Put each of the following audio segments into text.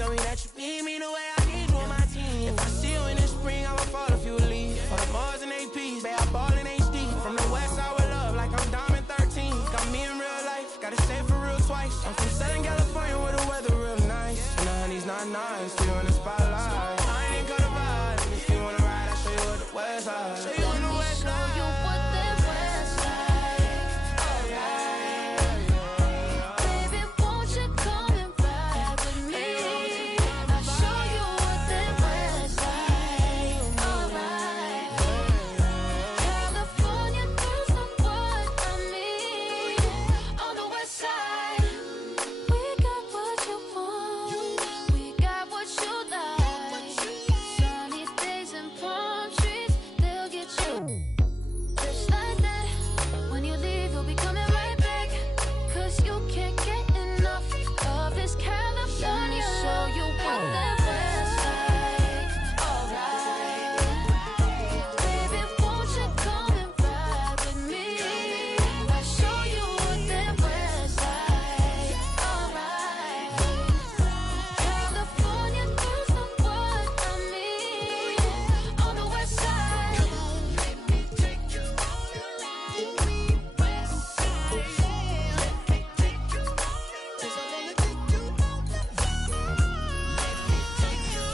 tell me that you need me the way I need you on my team. If I see you in the spring, I will fall if you leave. For the Mars and APs, babe, I ball in HD. From the west side with love, like I'm Diamond 13. Got me in real life, gotta say for real twice. I'm from Southern California where the weather real nice. And the honey's not nice, still in the spotlight. I ain't even cut a vibe. If you wanna ride, I'll show you what the west side. Show you on the west side. Show you what that west side. Baby, won't you come and ride with me? I'll show you what that west side. Alright. California girls know what I mean. On the west side, we got what you want. We got what you like. Sunny days and palm trees, they'll get you. Just like that. When you leave, you'll be coming right back. Cause you can't get enough of this California. Show you what that west side. Alright. Baby, won't you come and ride with me? I'll show you what that west side. Alright. California girls know what I mean. On the west side. Let me take you on a ride. West side. Let me take you on a ride. 'Cause I wanna take you on the ride. Let me take you.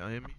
y'all hear me?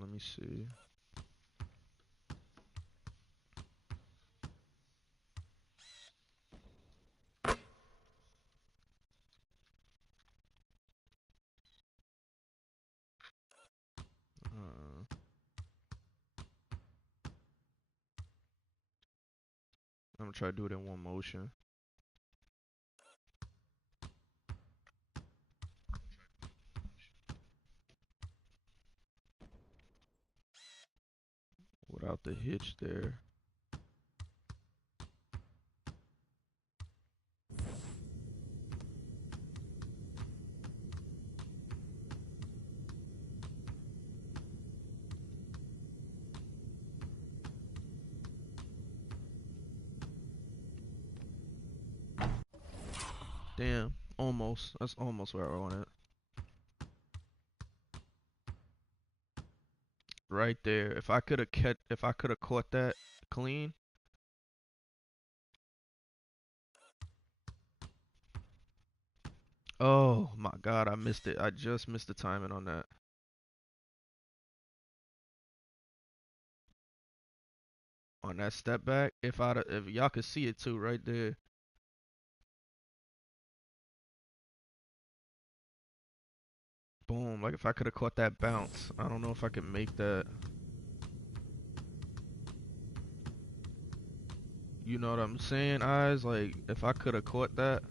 Let me see. I'm gonna try to do it in one motion. Without the hitch there. Damn, almost. That's almost where I want it. Right there. If I could have caught that clean. Oh my God, I missed it. I just missed the timing on that. On that step back. If y'all could see it too, right there. Boom. Like if I could have caught that bounce. I don't know if I could make that. You know what I'm saying, eyes? Like if I could have caught that.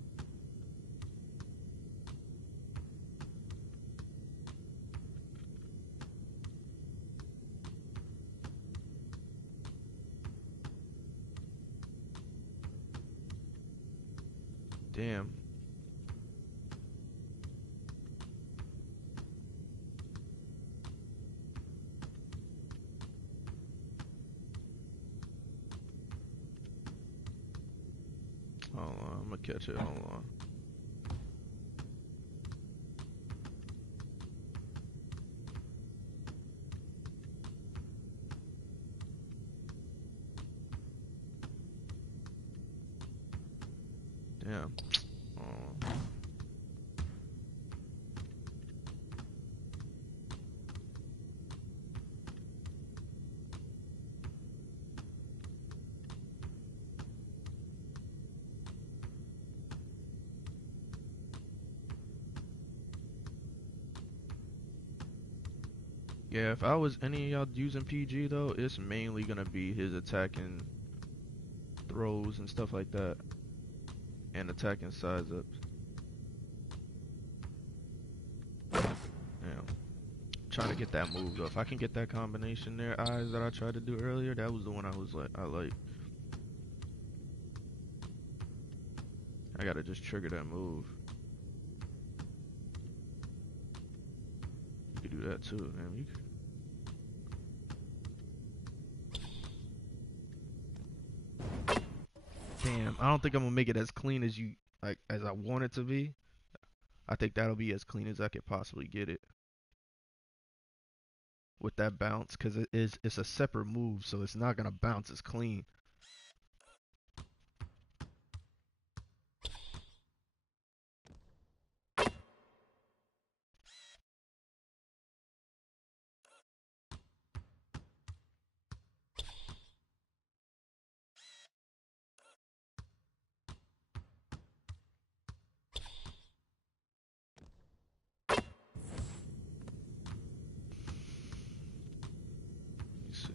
Damn. Hold on, I'm gonna catch it. Hold on. Damn. Oh. Yeah, if I was any of y'all using PG though, it's mainly gonna be his attacking throws and stuff like that. And attacking size ups. Damn. Trying to get that move though. If I can get that combination there, eyes that I tried to do earlier, that was the one I like. I gotta just trigger that move. You could do that too, man. Damn, I don't think I'm gonna make it as clean as as I want it to be. I think that'll be as clean as I could possibly get it with that bounce, because it's a separate move, so it's not gonna bounce as clean. Let me see.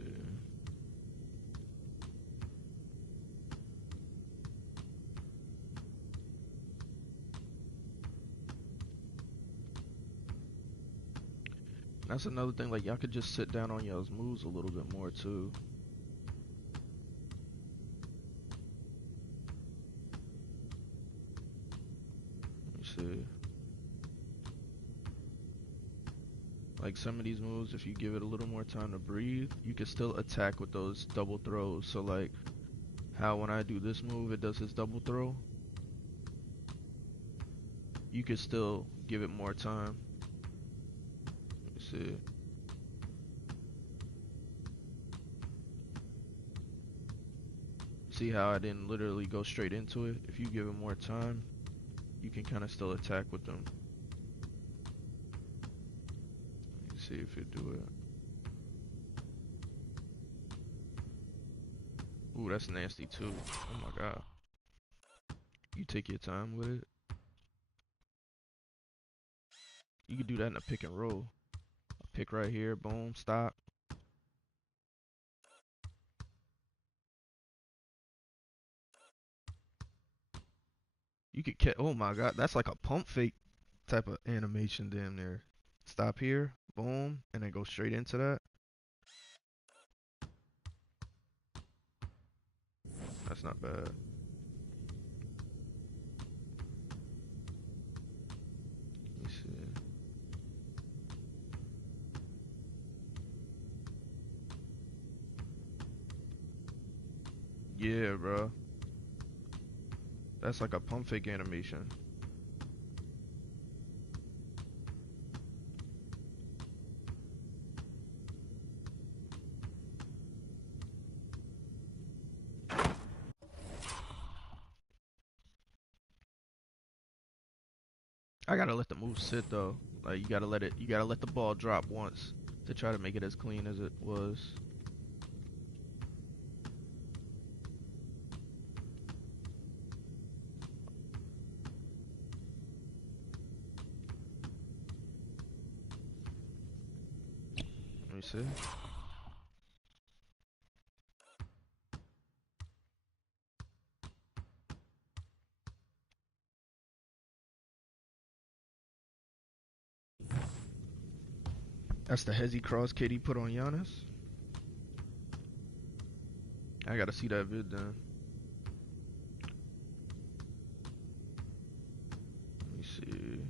That's another thing, like y'all could just sit down on y'all's moves a little bit more too. Let me see. Like some of these moves, if you give it a little more time to breathe, you can still attack with those double throws. So like how when I do this move, it does his double throw. You could still give it more time. Let me see. See how I didn't literally go straight into it? If you give it more time, you can kind of still attack with them. Let me see if it do it. Ooh, that's nasty too. Oh my god. You take your time with it. You could do that in a pick and roll. A pick right here, boom, stop. You could catch. Oh my god, that's like a pump fake type of animation damn near. Stop here, boom, and then go straight into that. That's not bad. Let me see. Yeah, bro. That's like a pump fake animation. I gotta let the move sit though. Like you gotta let it. You gotta let the ball drop once to try to make it as clean as it was. Let me see. That's the hezzy cross KD put on Giannis. I gotta see that vid then. Let me see.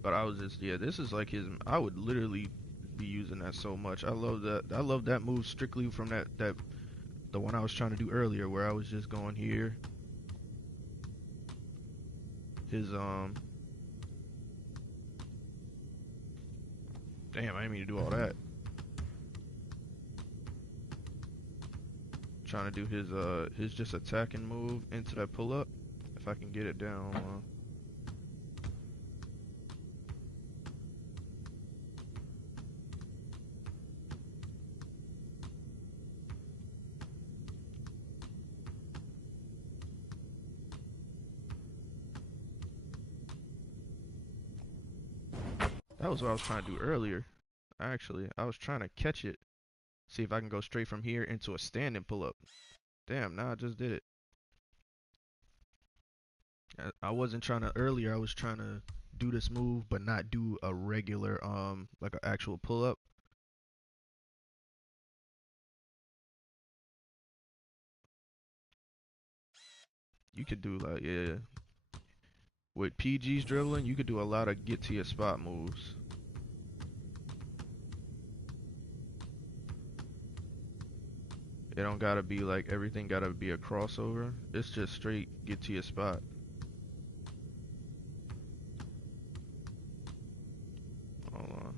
But I was just, yeah, this is like his. I would literally be using that so much. I love that. I love that move strictly from the one I was trying to do earlier, where I was just going here. His Damn, I didn't mean to do all that. Trying to do his just attacking move into that pull up. If I can get it down. That was what I was trying to do earlier. Actually, I was trying to catch it. See if I can go straight from here into a standing pull up. Damn, now I just did it. I wasn't trying to earlier. I was trying to do this move, but not do a regular like an actual pull up. You could do like, yeah, with PG's dribbling, you could do a lot of get to your spot moves. It don't gotta be like everything gotta be a crossover. It's just straight get to your spot. Hold on.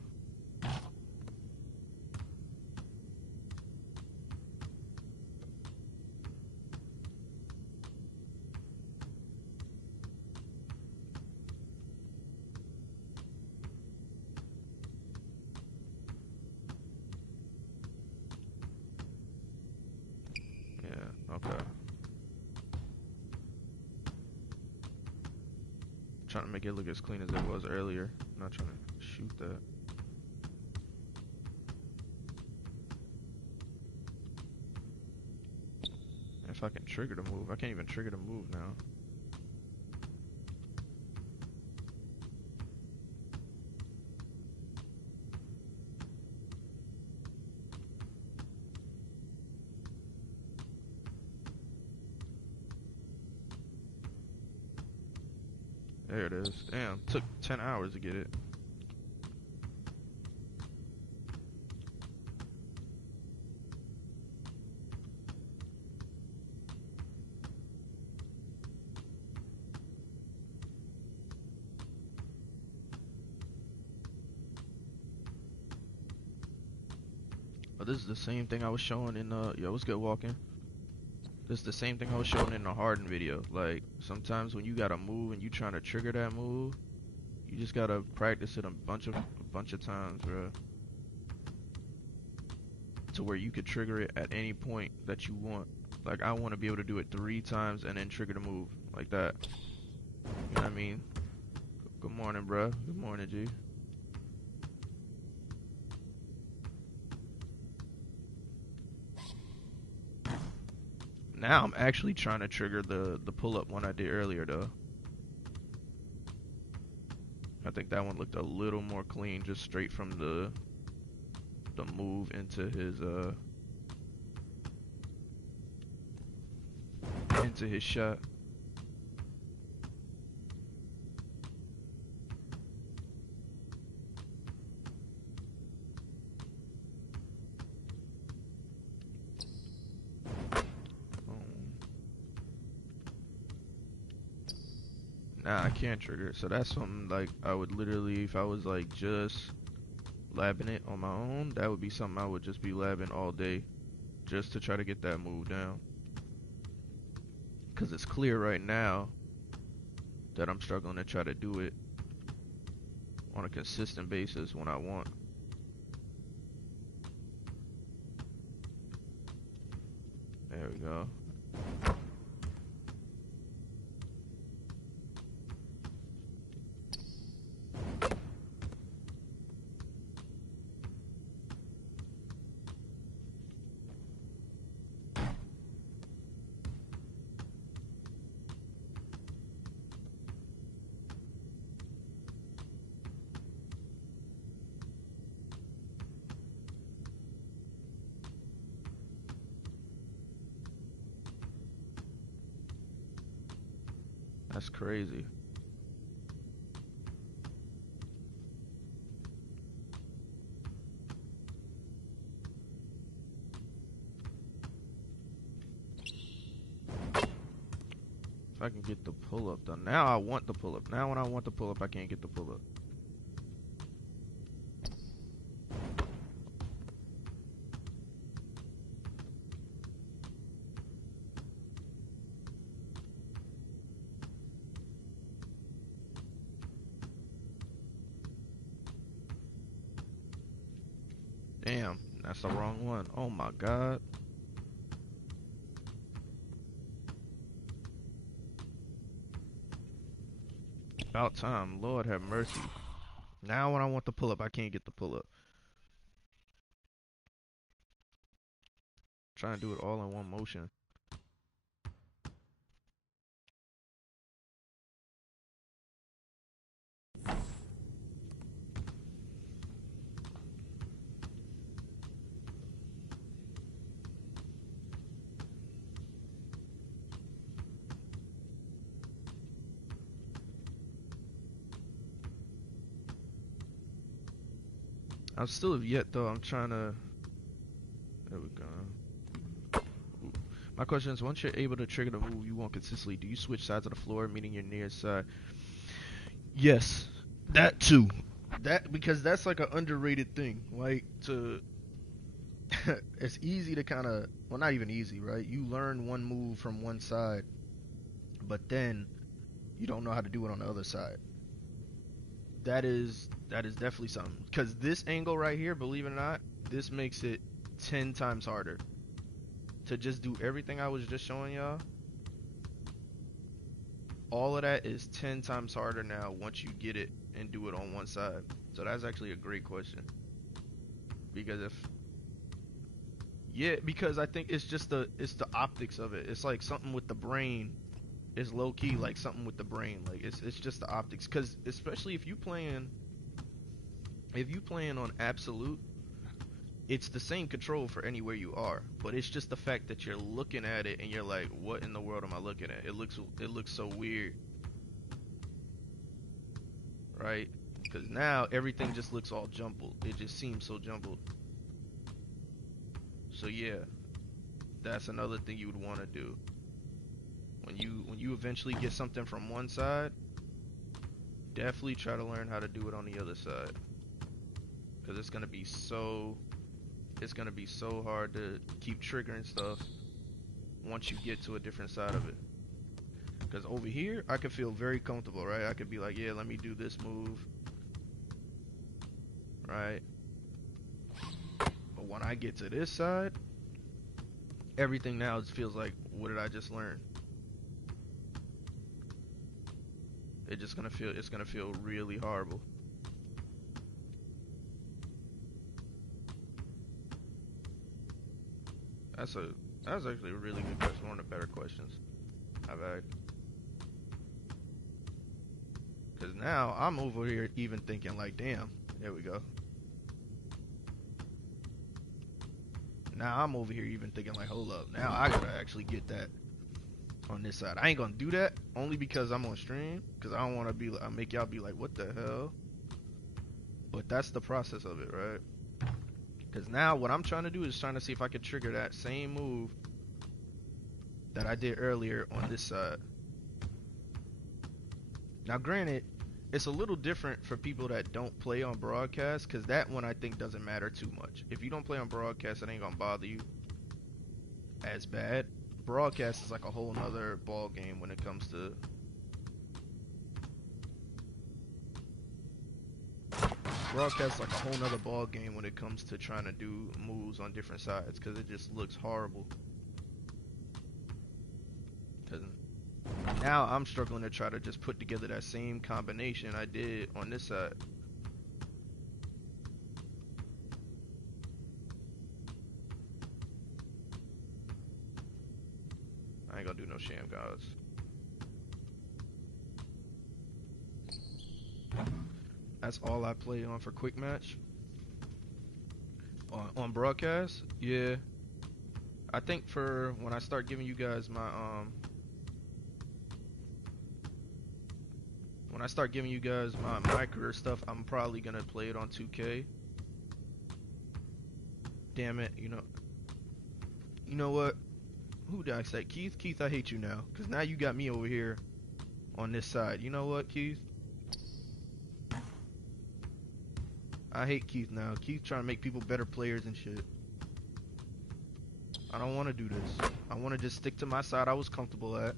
Yeah, okay. Trying to make it look as clean as it was earlier. I'm not trying to shoot that. If I can trigger the move, I can't even trigger the move now. There it is. Damn, took 10 hours to get it. But this is the same thing I was showing in yo, what's good walking? This is the same thing I was showing in the Harden video. Like sometimes when you gotta move and you trying to trigger that move, you just gotta practice it a bunch of times, bro. to where you could trigger it at any point that you want. Like, I want to be able to do it 3 times and then trigger the move like that. You know what I mean? Good morning, bruh. Good morning, G. Now I'm actually trying to trigger the pull-up one I did earlier, though. I think that one looked a little more clean, just straight from the move into his shot. Nah, I can't trigger it. So that's something like I would literally, if I was like just labbing it on my own, that would be something I would just be labbing all day just to try to get that move down. Because it's clear right now that I'm struggling to try to do it on a consistent basis when I want. There we go. That's crazy. If I can get the pull-up done. Now I want the pull-up. Now when I want the pull-up, I can't get the pull-up. Damn, that's the wrong one. Oh my god. About time. Lord have mercy. Now when I want the pull-up, I can't get the pull-up. Trying to do it all in one motion. I'm still have yet though. I'm trying to. There we go. Ooh. My question is, once you're able to trigger the move you want consistently, do you switch sides of the floor, meaning your near side? Yes, that too. That because that's like an underrated thing. Like to, it's easy to kind of, well, not even easy, right? You learn one move from one side, but then you don't know how to do it on the other side. That is definitely something. Because this angle right here, believe it or not, this makes it 10 times harder to just do everything I was just showing y'all. All of that is 10 times harder now once you get it and do it on one side. So that's actually a great question. Because because I think it's just the optics of it. It's like something with the brain. Is low key like something with the brain. Like it's just the optics. Cause especially if you playing on absolute, it's the same control for anywhere you are. But it's just the fact that you're looking at it and you're like, what in the world am I looking at? It looks so weird. Right? Cause now everything just looks all jumbled. It just seems so jumbled. So yeah, that's another thing you would want to do. When you eventually get something from one side, definitely try to learn how to do it on the other side, because it's gonna be so hard to keep triggering stuff once you get to a different side of it. Because over here I could feel very comfortable, right? I could be like, yeah, let me do this move, right? But when I get to this side, everything now just feels like, what did I just learn? It's gonna feel really horrible. That's actually a really good question, one of the better questions I've had. Cause now I'm over here even thinking like, damn, there we go. Now I'm over here even thinking like, hold up, now I gotta actually get that on this side. I ain't gonna do that only because I'm on stream, cause I don't want to be like, make y'all be like, what the hell? But that's the process of it, right? Cause now what I'm trying to do is trying to see if I can trigger that same move that I did earlier on this side. Now granted, it's a little different for people that don't play on broadcast, because that one I think doesn't matter too much. If you don't play on broadcast, it ain't gonna bother you as bad. Broadcast is like a whole nother ball game when it comes to trying to do moves on different sides, because it just looks horrible. Cause now I'm struggling to try to just put together that same combination I did on this side. I ain't gonna do no sham gods. That's all I play on for quick match. On broadcast, yeah. I think for when I start giving you guys my my career stuff, I'm probably gonna play it on 2K. Damn it, you know what? Who did I say? Keith? Keith, I hate you now, cause now you got me over here on this side. You know what, Keith? I hate Keith now. Keith trying to make people better players and shit. I don't want to do this. I want to just stick to my side I was comfortable at.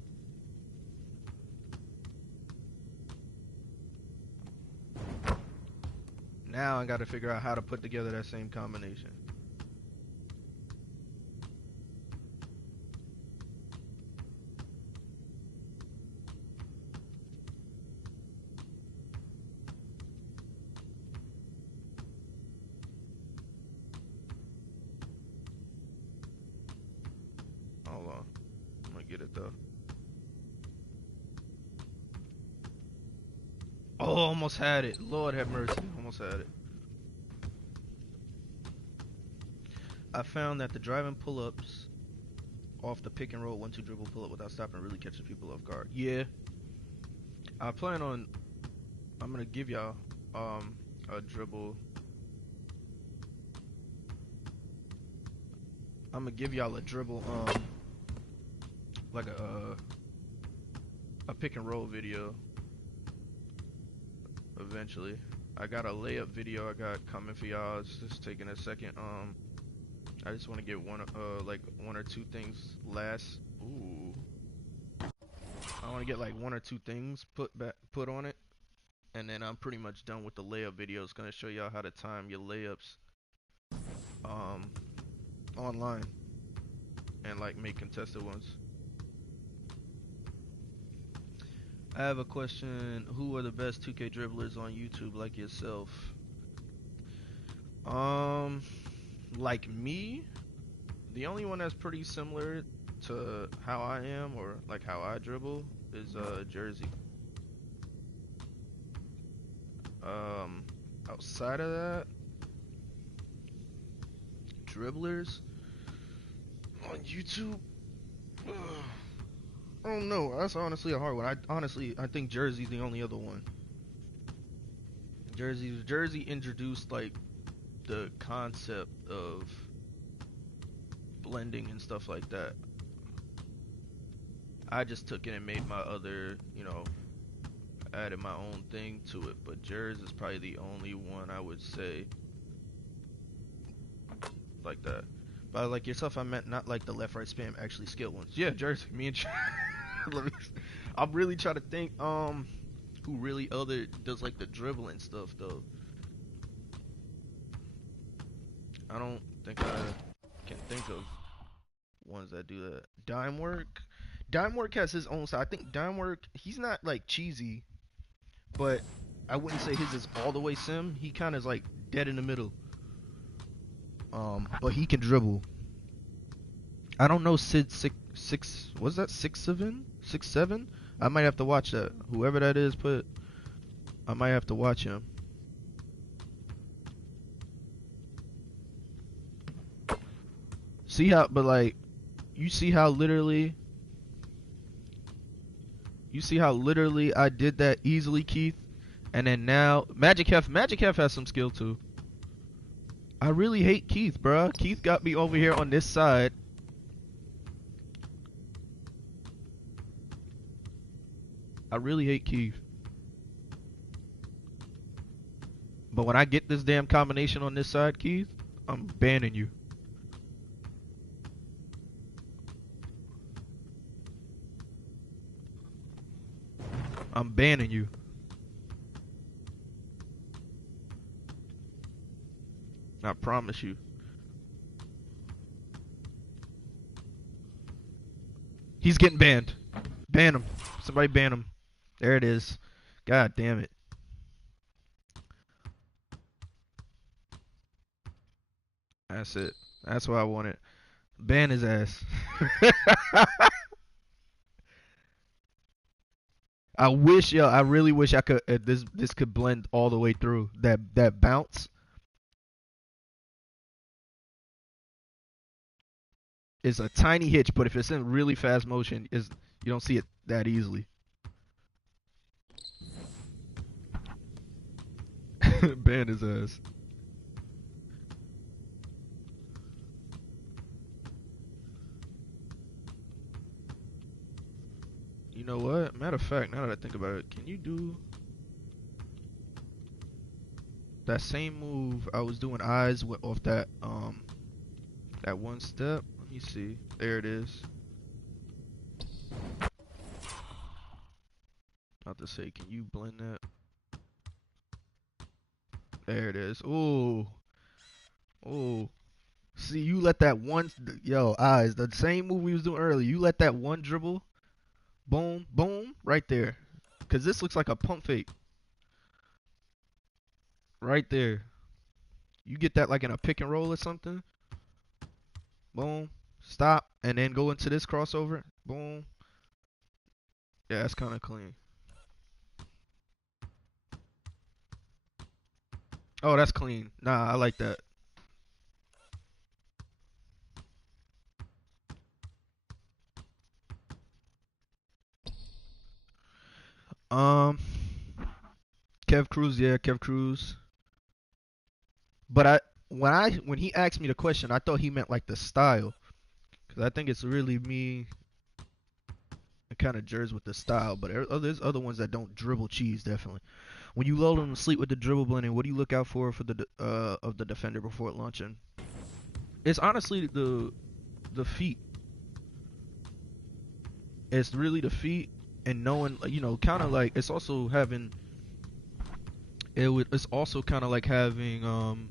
Now I gotta figure out how to put together that same combination. Hold on. I'm gonna get it though. Oh, almost had it. Lord have mercy. Almost had it. I found that the driving pull-ups off the pick and roll 1-2 dribble pull-up without stopping really catches people off guard. Yeah. I plan on, I'm gonna give y'all a dribble. I'm gonna give y'all a dribble like a pick and roll video eventually. I got a layup video I got coming for y'all. It's just taking a second. I just want to get one or two things last. Ooh. I want to get like one or two things put on it, and then I'm pretty much done with the layup video. It's gonna show y'all how to time your layups online and like make contested ones. I have a question. Who are the best 2K dribblers on YouTube like yourself? Like me, the only one that's pretty similar to how I am, or like how I dribble, is Jersey. Outside of that, dribblers on YouTube, I don't know. That's honestly a hard one. I think Jersey's the only other one. Jersey introduced like the concept of blending and stuff like that. I just took it and made my other, added my own thing to it. But Jersey is probably the only one I would say like that. By like yourself, I meant not like the left right spam, actually skilled ones. Yeah, Jersey. Me and I'm really trying to think who really does like the dribbling stuff though. think I can think of ones that do that. Dimework. Dimework has his own style. I think Dimework, he's not like cheesy, but I wouldn't say his is all the way sim. He kind of is like dead in the middle. But he can dribble. I don't know Sid six. Was that 6'7"? 6'7"? I might have to watch that. Whoever that is, I might have to watch him. See how, but like, you see how literally I did that easily, Keith, and then now Magic Hef has some skill too. I really hate Keith, bruh. Keith got me over here on this side. I really hate Keith. But when I get this damn combination on this side, Keith, I'm banning you. I'm banning you. I promise you. He's getting banned. Ban him. Somebody ban him. There it is. God damn it. That's it. That's what I wanted. Ban his ass. I really wish I could. This could blend all the way through. That bounce is a tiny hitch, but if it's in really fast motion, you don't see it that easily. Ban his ass. You know what? Matter of fact, now that I think about it, can you do that same move I was doing eyes with off that one step? Let me see. There it is. Not to say, can you blend that? There it is. Ooh. Ooh. See, you let that one, yo, eyes, the same move we was doing earlier. You let that one dribble, boom, boom, right there. Cause this looks like a pump fake. Right there. You get that like in a pick and roll or something. Boom. Stop. And then go into this crossover. Boom. Yeah, that's kind of clean. Oh, that's clean. Nah, I like that. Um, Kev Cruz, yeah, Kev Cruz. But when he asked me the question, I thought he meant like the style, because I think it's really me. It kind of jers with the style, but there's other ones that don't dribble cheese. Definitely. When you load them to sleep with the dribble blending, what do you look out for the of the defender before launching? It's honestly the feet. It's really the feet and knowing, kind of like it's also having. It's also kind of like having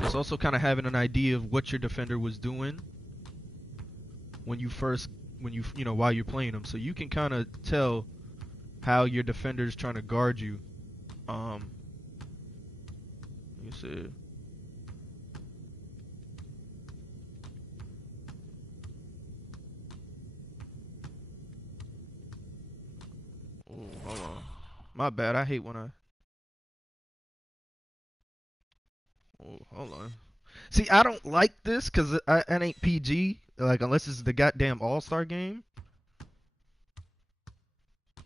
It's also kind of having an idea of what your defender was doing when you while you're playing them, so you can kind of tell how your defender is trying to guard you. Let me see. Oh, hold on. My bad. I hate when I. Oh, hold on. See, I don't like this because it ain't PG. Like, unless it's the goddamn All-Star game.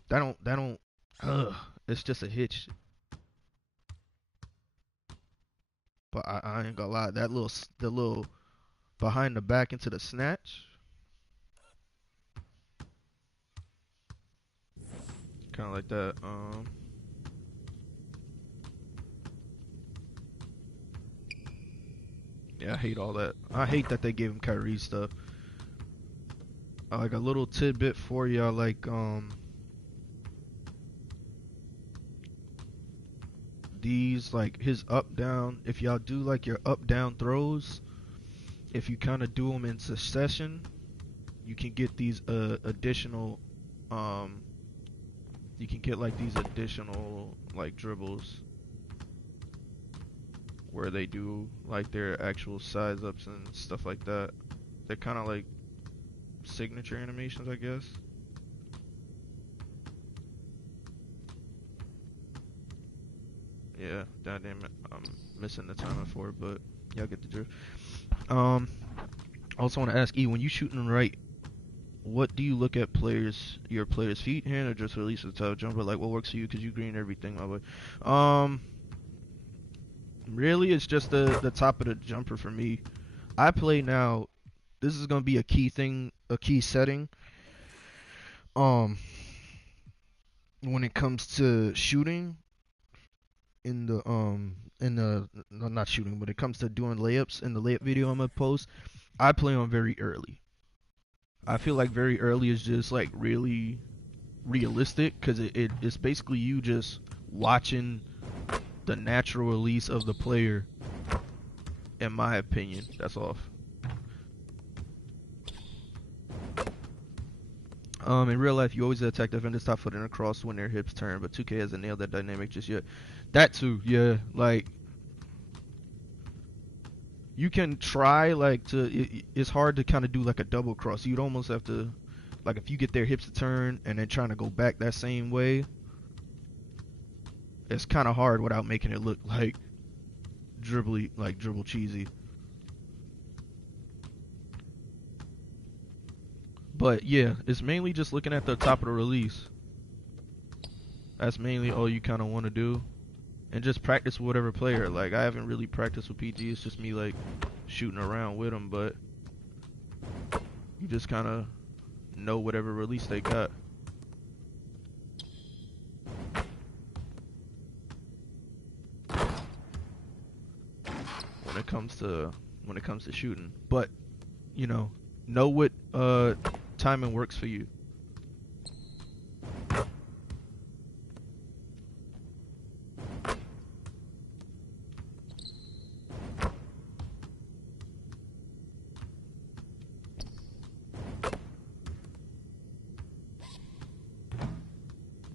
That don't. Ugh. It's just a hitch. But I ain't gonna lie. The little behind the back into the snatch. Kind of like that. Yeah, I hate all that. I hate that they gave him Kyrie stuff. Like a little tidbit for y'all, like these, like his up down, if y'all do like your up down throws, if you kind of do them in succession, you can get these additional you can get like these additional like dribbles where they do like their actual size ups and stuff like that. They're kind of like signature animations, I guess. Yeah, that damn it, I'm missing the timing for it, but y'all get the drift. I also want to ask E, when you shooting right, what do you look at your players' feet, hand, or just release the top jumper? Like, what works for you? Cause you green everything, my boy. Really, it's just the top of the jumper for me. I play now. This is gonna be a key thing, a key setting. When it comes to shooting no, not shooting, but it comes to doing layups in the layup video I'm gonna post, I play on very early. I feel like very early is just like really realistic because it's basically you just watching the natural release of the player. In my opinion, that's off. In real life, you always attack defenders top foot and across when their hips turn, but 2K hasn't nailed that dynamic just yet. That too, yeah. Like, you can try like it's hard to kind of do like a double cross. You'd almost have to, like, if you get their hips to turn and then trying to go back that same way, it's kind of hard without making it look like dribble cheesy. But yeah, it's mainly just looking at the top of the release. That's mainly all you kind of want to do. And just practice with whatever player. Like, I haven't really practiced with PG. It's just me, like, shooting around with them. But you just kind of know whatever release they got. When it comes to shooting. But, you know what timing works for you.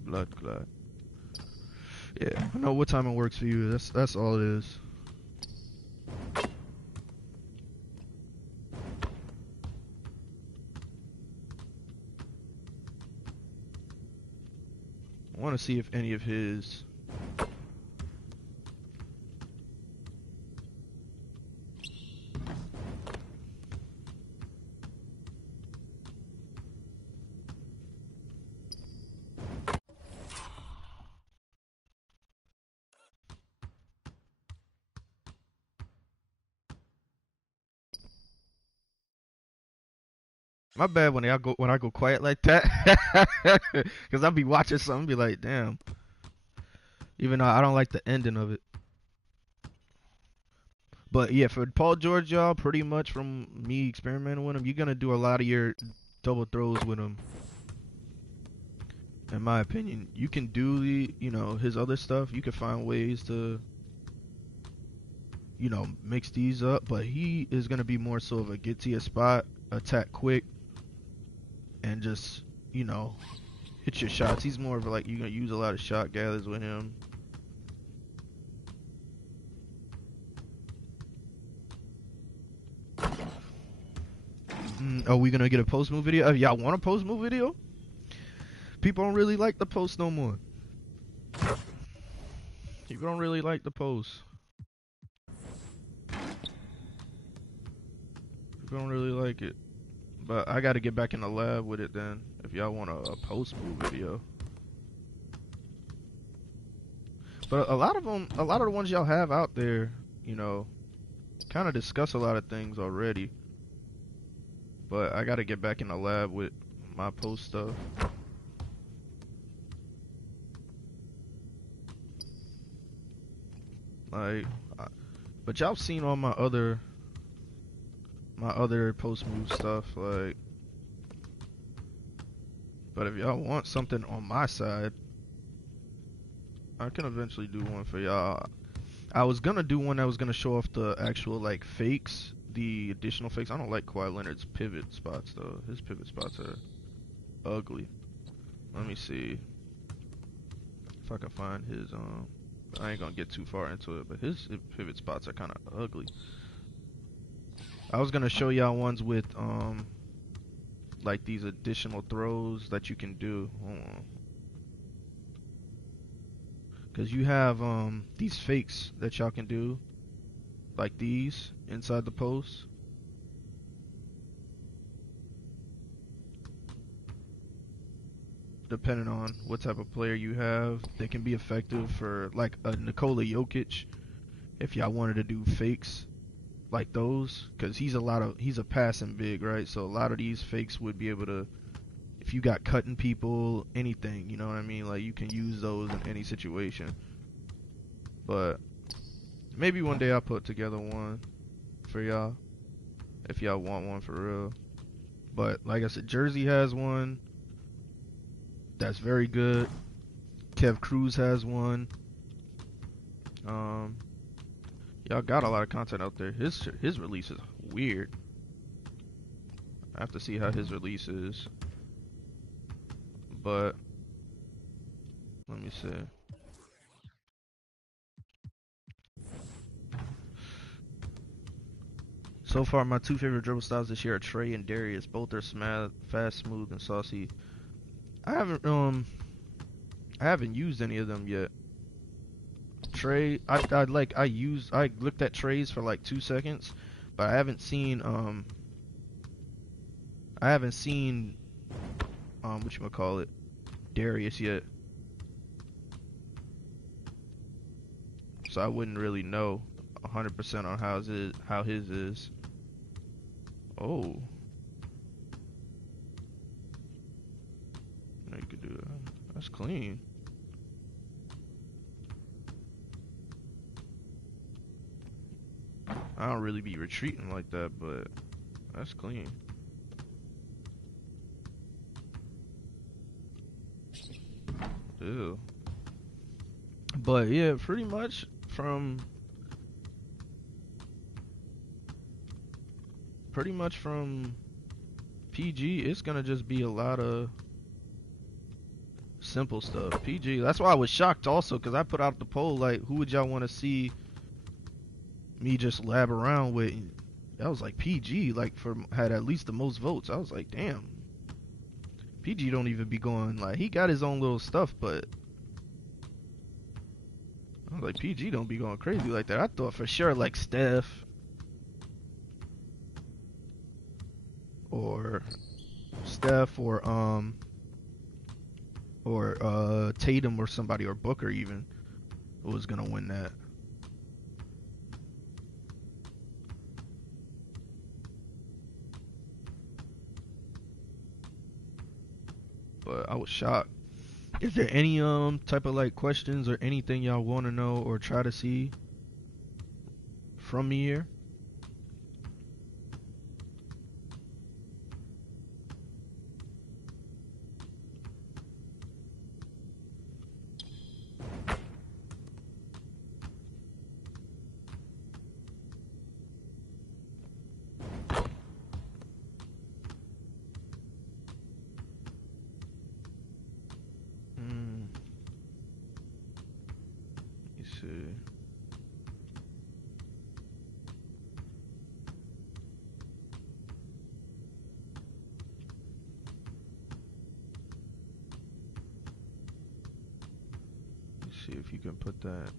Blood clot. Yeah, I know what timing works for you. That's all it is. I want to see if any of his my bad when I go quiet like that, because I'll be watching something, be like, damn. Even though I don't like the ending of it. But yeah, for Paul George, y'all, pretty much from me experimenting with him, you're gonna do a lot of your double throws with him. In my opinion, you can do his other stuff. You can find ways to, mix these up. But he is gonna be more so of a get to your spot, attack quick, and just, hit your shots. He's more of like, you're gonna use a lot of shot gathers with him. Are we gonna get a post move video? Y'all want a post move video? People don't really like the post no more. People don't really like the post. People don't really like it. But I gotta get back in the lab with it then, if y'all want a post move video. But a lot of the ones y'all have out there, kind of discuss a lot of things already. But I gotta get back in the lab with my post stuff. Like, but y'all seen all my other post move stuff, like. But if y'all want something on my side, I can eventually do one for y'all. I was gonna do one that was gonna show off the actual like fakes, the additional fakes. I don't like Kawhi Leonard's pivot spots though. His pivot spots are ugly. Let me see if I can find his I ain't gonna get too far into it, but his pivot spots are kind of ugly. I was gonna show y'all ones with like these additional throws that you can do. Hold on. Cause you have these fakes that y'all can do, like these inside the post. Depending on what type of player you have, they can be effective for like a Nikola Jokic. If y'all wanted to do fakes like those, cause he's a passing big, right? So a lot of these fakes would be able to, if you got cutting people, anything, you know what I mean? Like you can use those in any situation. But maybe one day I'll put together one for y'all if y'all want one for real. But like I said, Jersey has one that's very good. Kev Cruz has one. Y'all got a lot of content out there. His release is weird. I have to see how his release is. But let me see. So far, my two favorite dribble styles this year are Trey and Darius. Both are fast, smooth, and saucy. I haven't used any of them yet. Trey, I looked at Trey's for like 2 seconds, but I haven't seen whatchamacallit, Darius yet. So I wouldn't really know 100% on how his is. Oh. No, you could do that. That's clean. I don't really be retreating like that, but that's clean. Ew. But yeah, pretty much from PG, it's gonna just be a lot of simple stuff. PG, that's why I was shocked also, because I put out the poll like, who would y'all want to see me just lab around with? That was like PG, like had at least the most votes. I was like, damn, PG don't even be going, like, he got his own little stuff, but I was like, PG don't be going crazy like that. I thought for sure like Steph or Tatum or somebody, or Booker even, was gonna win that. But I was shocked. Is there any type of like questions or anything y'all want to know or try to see from me here? See if you can put that.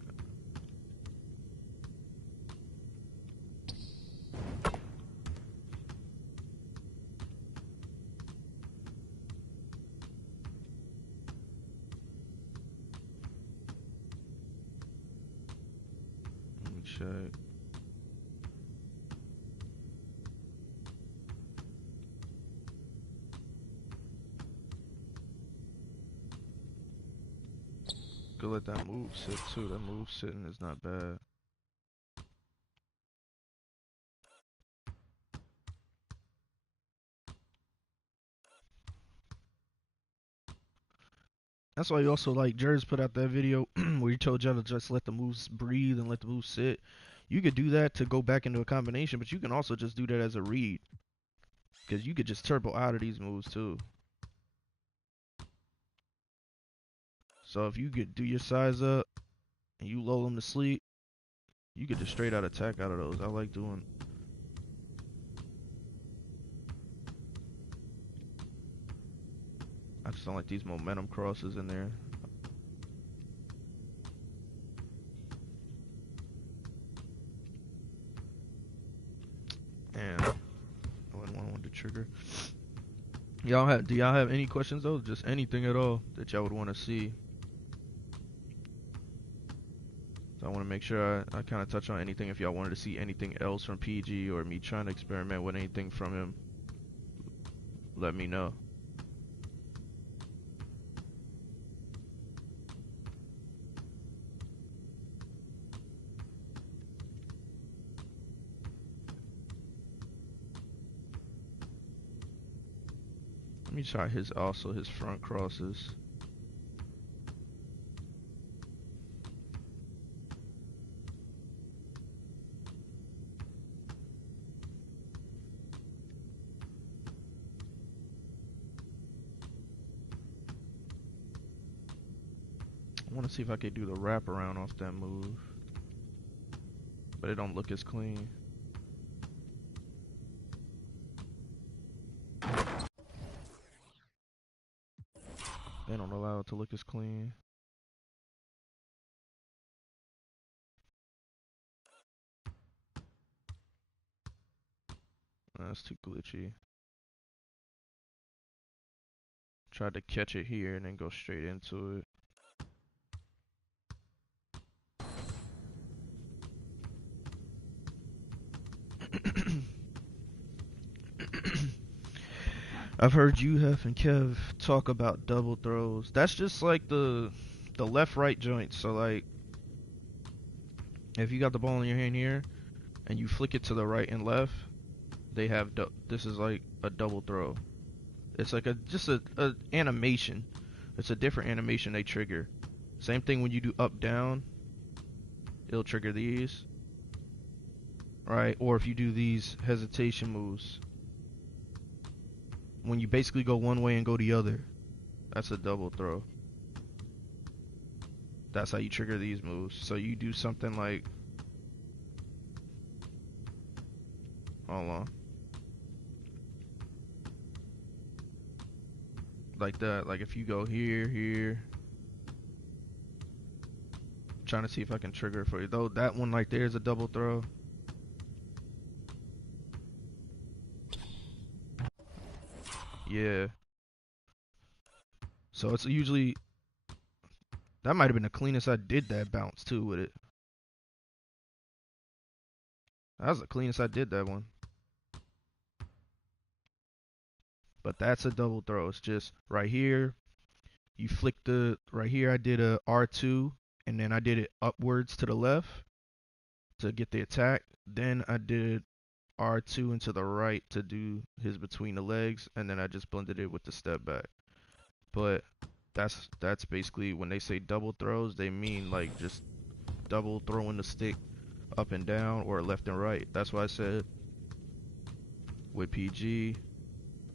Let me check. Go let that move sit too. That move sitting is not bad. That's why you also like Jers put out that video where he told y'all to just let the moves breathe and let the moves sit. You could do that to go back into a combination, but you can also just do that as a read. Because you could just turbo out of these moves too. So if you could do your size up and you lull them to sleep, you could just straight out attack out of those. I like doing. I just don't like these momentum crosses in there. And I wouldn't want to trigger. Do y'all have any questions though? Just anything at all that y'all would want to see? So I want to make sure I kind of touch on anything. If y'all wanted to see anything else from PG or me trying to experiment with anything from him, let me know. Let me try his front crosses. I want to see if I could do the wraparound off that move, but it don't look as clean. They don't allow it to look as clean. That's too glitchy. Tried to catch it here and then go straight into it. I've heard UF and Kev talk about double throws. That's just like the left-right joint. So like, if you got the ball in your hand here, and you flick it to the right and left, they have this is like a double throw. It's like just a animation. It's a different animation they trigger. Same thing when you do up down, it'll trigger these, right? Or if you do these hesitation moves, when you basically go one way and go the other, that's a double throw. That's how you trigger these moves. So you do something like, hold on, like that. Like if you go here, I'm trying to see if I can trigger it for you. Though that one right there is a double throw. Yeah. So it's usually, that might have been the cleanest I did that bounce too with it. That was the cleanest I did that one. But that's a double throw. It's just right here. You flick right here I did a R2 and then I did it upwards to the left to get the attack. Then I did R2 into the right to do his between the legs, and then I just blended it with the step back. But that's basically when they say double throws, they mean like just double throwing the stick up and down or left and right. That's why I said with PG,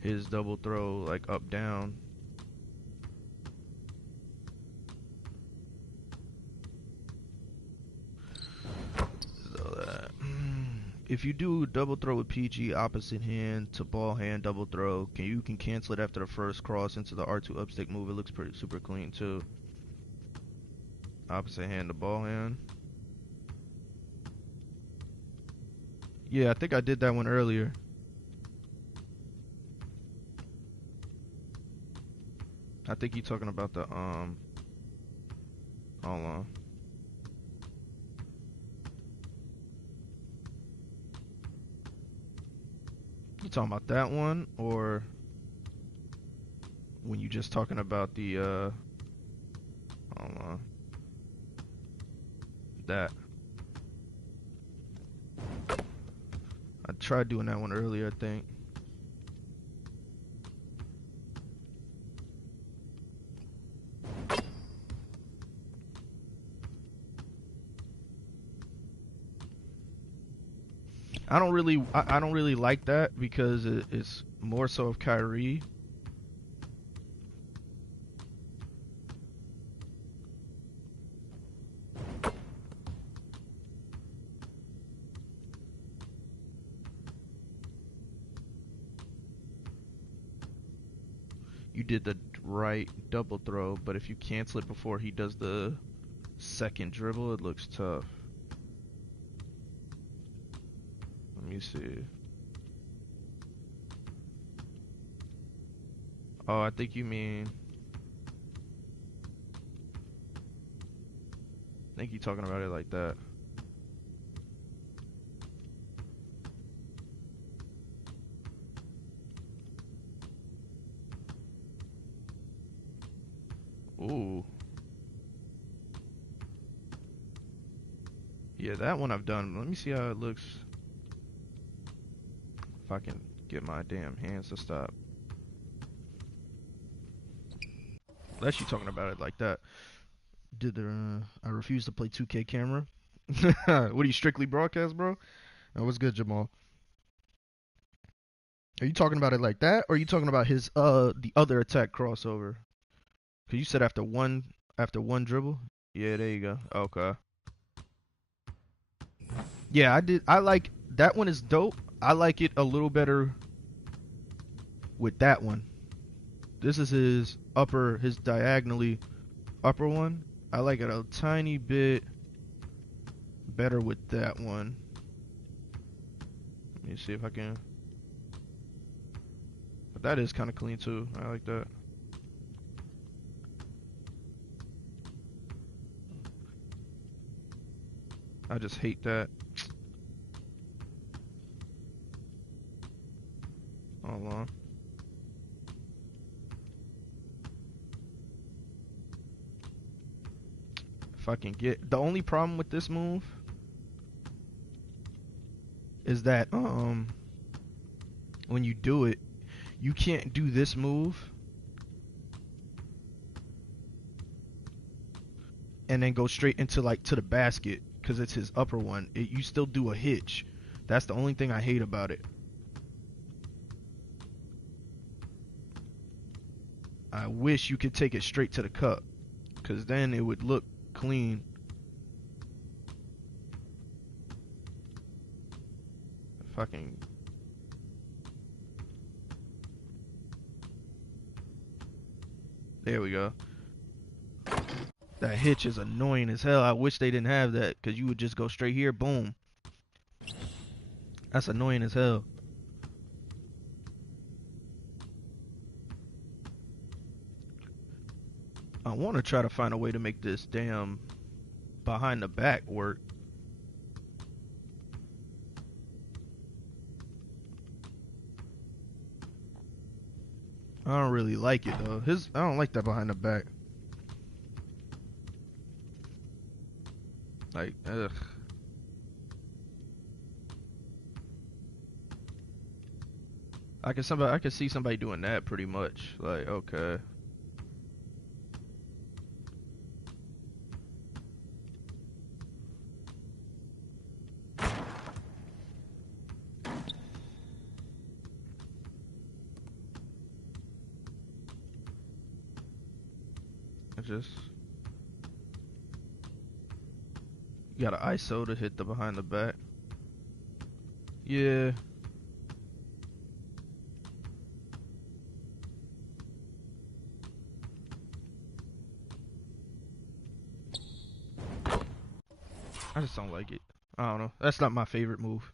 his double throw like up down. If you do double throw with PG opposite hand to ball hand double throw, you can cancel it after the first cross into the R2 up stick move. It looks pretty super clean too. Opposite hand to ball hand. Yeah, I think I did that one earlier. I think you're talking about the hold on. You talking about that one, or when you just talking about the hold on, that? I tried doing that one earlier, I think. I don't really like that because it's more so of Kyrie. You did the right double throw, but if you cancel it before he does the second dribble, it looks tough. Let me see. Oh, I think you mean. I think you're talking about it like that. Ooh. Yeah, that one I've done. Let me see how it looks. If I can get my damn hands to stop. Unless you're talking about it like that. I refuse to play 2K camera. What are you, strictly broadcast, bro? Oh, what's good, Jamal? Are you talking about it like that, or are you talking about his the other attack crossover? Cause you said after one dribble. Yeah, there you go. Okay. Yeah, I did. I like that one is dope. I like it a little better with that one. This is his diagonally upper one. I like it a tiny bit better with that one. Let me see if I can. But that is kind of clean too. I like that. I just hate that. Hold on. If I can get the only problem with this move is that when you do it, you can't do this move and then go straight into like to the basket because it's his upper one. You still do a hitch. That's the only thing I hate about it. I wish you could take it straight to the cup because then it would look clean. If I can. There we go. That hitch is annoying as hell. I wish they didn't have that because you would just go straight here, boom. That's annoying as hell. I want to try to find a way to make this damn behind the back work. I don't really like it though. I don't like that behind the back. Like, ugh. I can see somebody doing that pretty much. Like, okay. Just you got an ISO to hit the behind the back. Yeah. I just don't like it. I don't know. That's not my favorite move.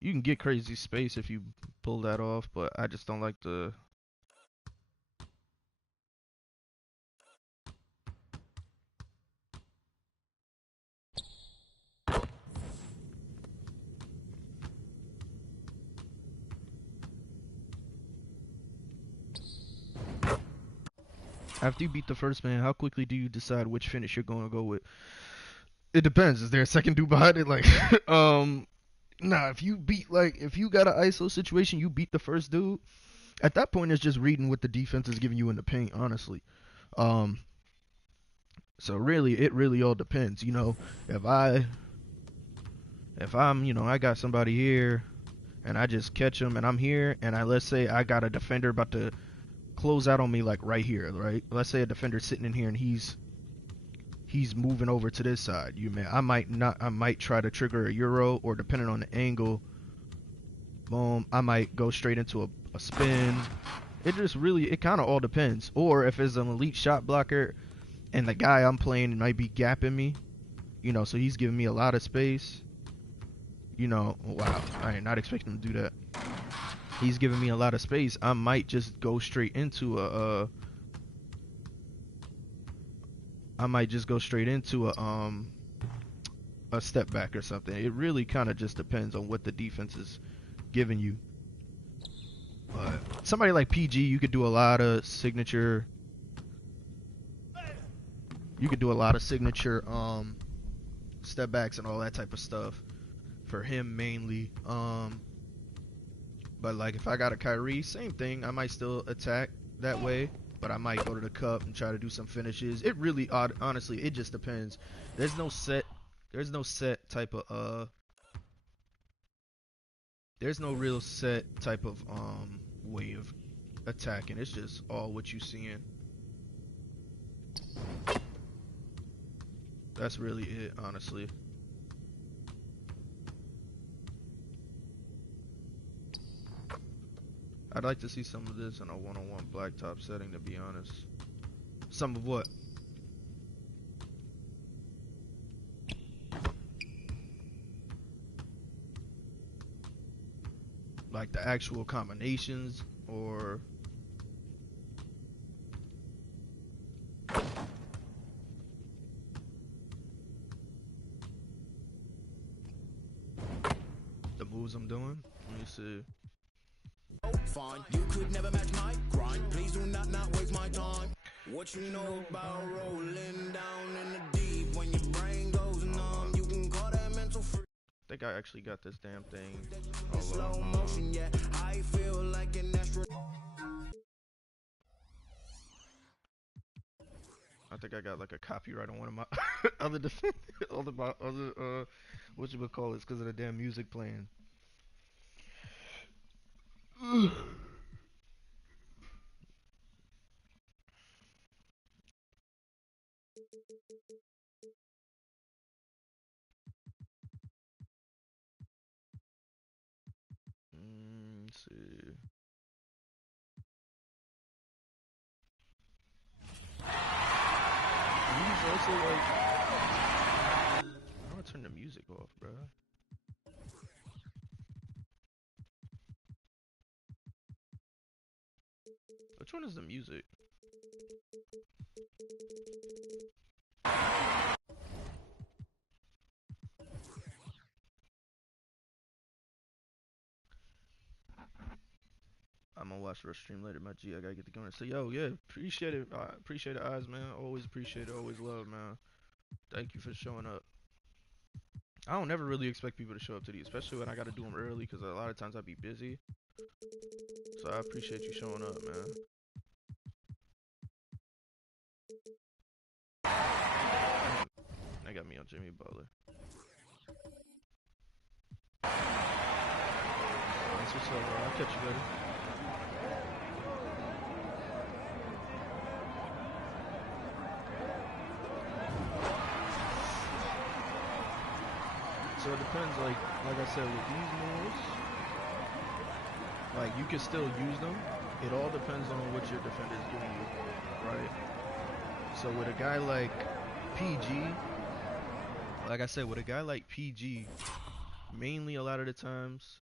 You can get crazy space if you pull that off, but I just don't like the. After you beat the first man, how quickly do you decide which finish you're going to go with? It depends. Is there a second dude behind it? Like, nah. If you got an ISO situation, you beat the first dude. At that point, it's just reading what the defense is giving you in the paint. Honestly, um, So really, it really all depends. You know, if I'm, you know, I got somebody here and I just catch them and I'm here and let's say I got a defender about to close out on me like right here, right? Let's say a defender's sitting in here and he's moving over to this side. I might try to trigger a euro, or depending on the angle, boom, I might go straight into a spin. It kind of all depends. Or if it's an elite shot blocker and the guy I'm playing might be gapping me, you know, so he's giving me a lot of space. You know, wow, I ain't not expecting him to do that. He's giving me a lot of space. I might just go straight into a step back or something. It really kind of just depends on what the defense is giving you. But somebody like PG, you could do a lot of signature. You could do a lot of signature step backs and all that type of stuff for him mainly. But like if I got a Kyrie, same thing. I might still attack that way, but I might go to the cup and try to do some finishes. It really honestly, it just depends. There's no set type of there's no real set type of way of attacking. It's just all what you seeing. That's really it, honestly. I'd like to see some of this in a one-on-one blacktop setting, to be honest. Some of what? Like the actual combinations, or the moves I'm doing? Let me see. Fine, you could never match my grind. Please do not waste my time. What you know about rolling down in the deep? When your brain goes numb, you can call that mental free. I think I actually got this damn thing. Slow motion, yeah. I feel like an astronaut. I think I got like a copyright on one of my other what you would call it, because of the damn music playing. Let's see. He's also like, how do I turn the music off, bro? Which one is the music? I'm gonna watch the stream later, my G. I gotta get the going. So yo, yeah, appreciate it. Appreciate it, eyes, man. Always appreciate it. Always love, man. Thank you for showing up. I don't never really expect people to show up to these, especially when I gotta do them early, because a lot of times I be busy. So I appreciate you showing up, man. They got me on Jimmy Butler. That's what's up, bro. I'll catch you later. So it depends, like I said, with these moves, like you can still use them. It all depends on what your defender is giving you, right? So with a guy like PG, like I said, with a guy like PG, mainly a lot of the times,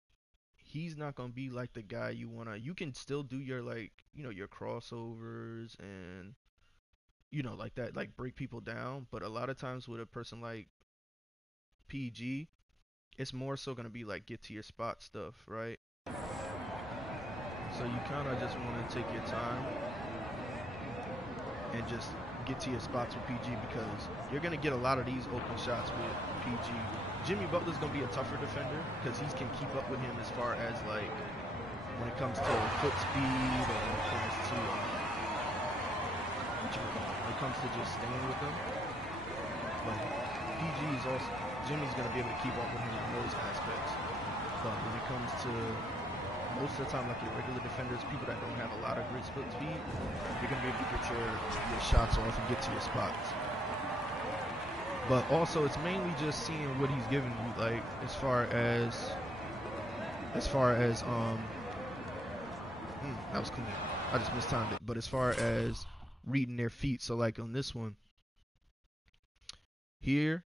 he's not gonna be like the guy you wanna. You can still do your, like, you know, your crossovers and, you know, like that, like break people down. But a lot of times with a person like PG, it's more so gonna be like get to your spot stuff, right? So you kind of just want to take your time and just get to your spots with PG, because you're gonna get a lot of these open shots with PG. Jimmy Butler's gonna be a tougher defender because he can keep up with him as far as like when it comes to foot speed, or when it comes to when it comes to just staying with them. But PG is also, Jimmy's going to be able to keep up with him in those aspects. But when it comes to most of the time, like your regular defenders, people that don't have a lot of great split speed, you're going to be able to get your shots off and get to your spots. But also, it's mainly just seeing what he's giving you, like as far as that was clean. I just mistimed it. But as far as reading their feet, so like on this one here,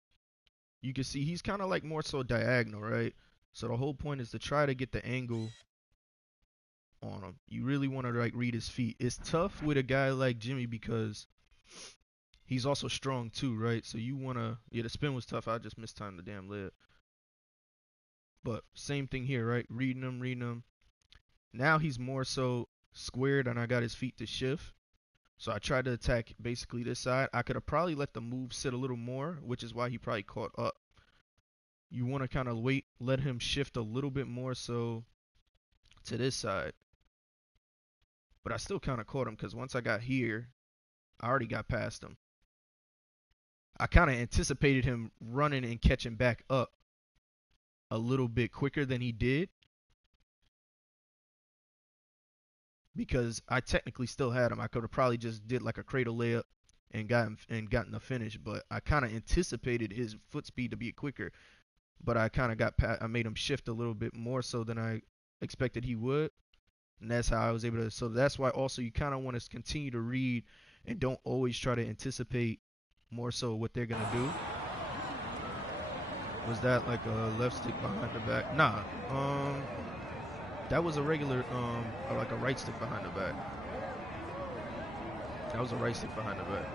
you can see he's kind of like more so diagonal, right? So the whole point is to try to get the angle on him. You really want to like read his feet. It's tough with a guy like Jimmy because he's also strong too, right? So you want to, yeah, the spin was tough. I just mistimed the damn lid. But same thing here, right? Reading him. Now he's more so squared and I got his feet to shift. So I tried to attack basically this side. I could have probably let the move sit a little more, which is why he probably caught up. You want to kind of wait, let him shift a little bit more so to this side. But I still kind of caught him because once I got here, I already got past him. I kind of anticipated him running and catching back up a little bit quicker than he did. Because I technically still had him. I could have probably just did like a cradle layup and gotten the finish, but I kind of anticipated his foot speed to be quicker. But I kind of I made him shift a little bit more so than I expected he would. And that's how I was able to. So that's why also you kind of want to continue to read and don't always try to anticipate more so what they're going to do. Was that like a left stick behind the back? Nah. That was a regular, like a right stick behind the back. That was a right stick behind the back.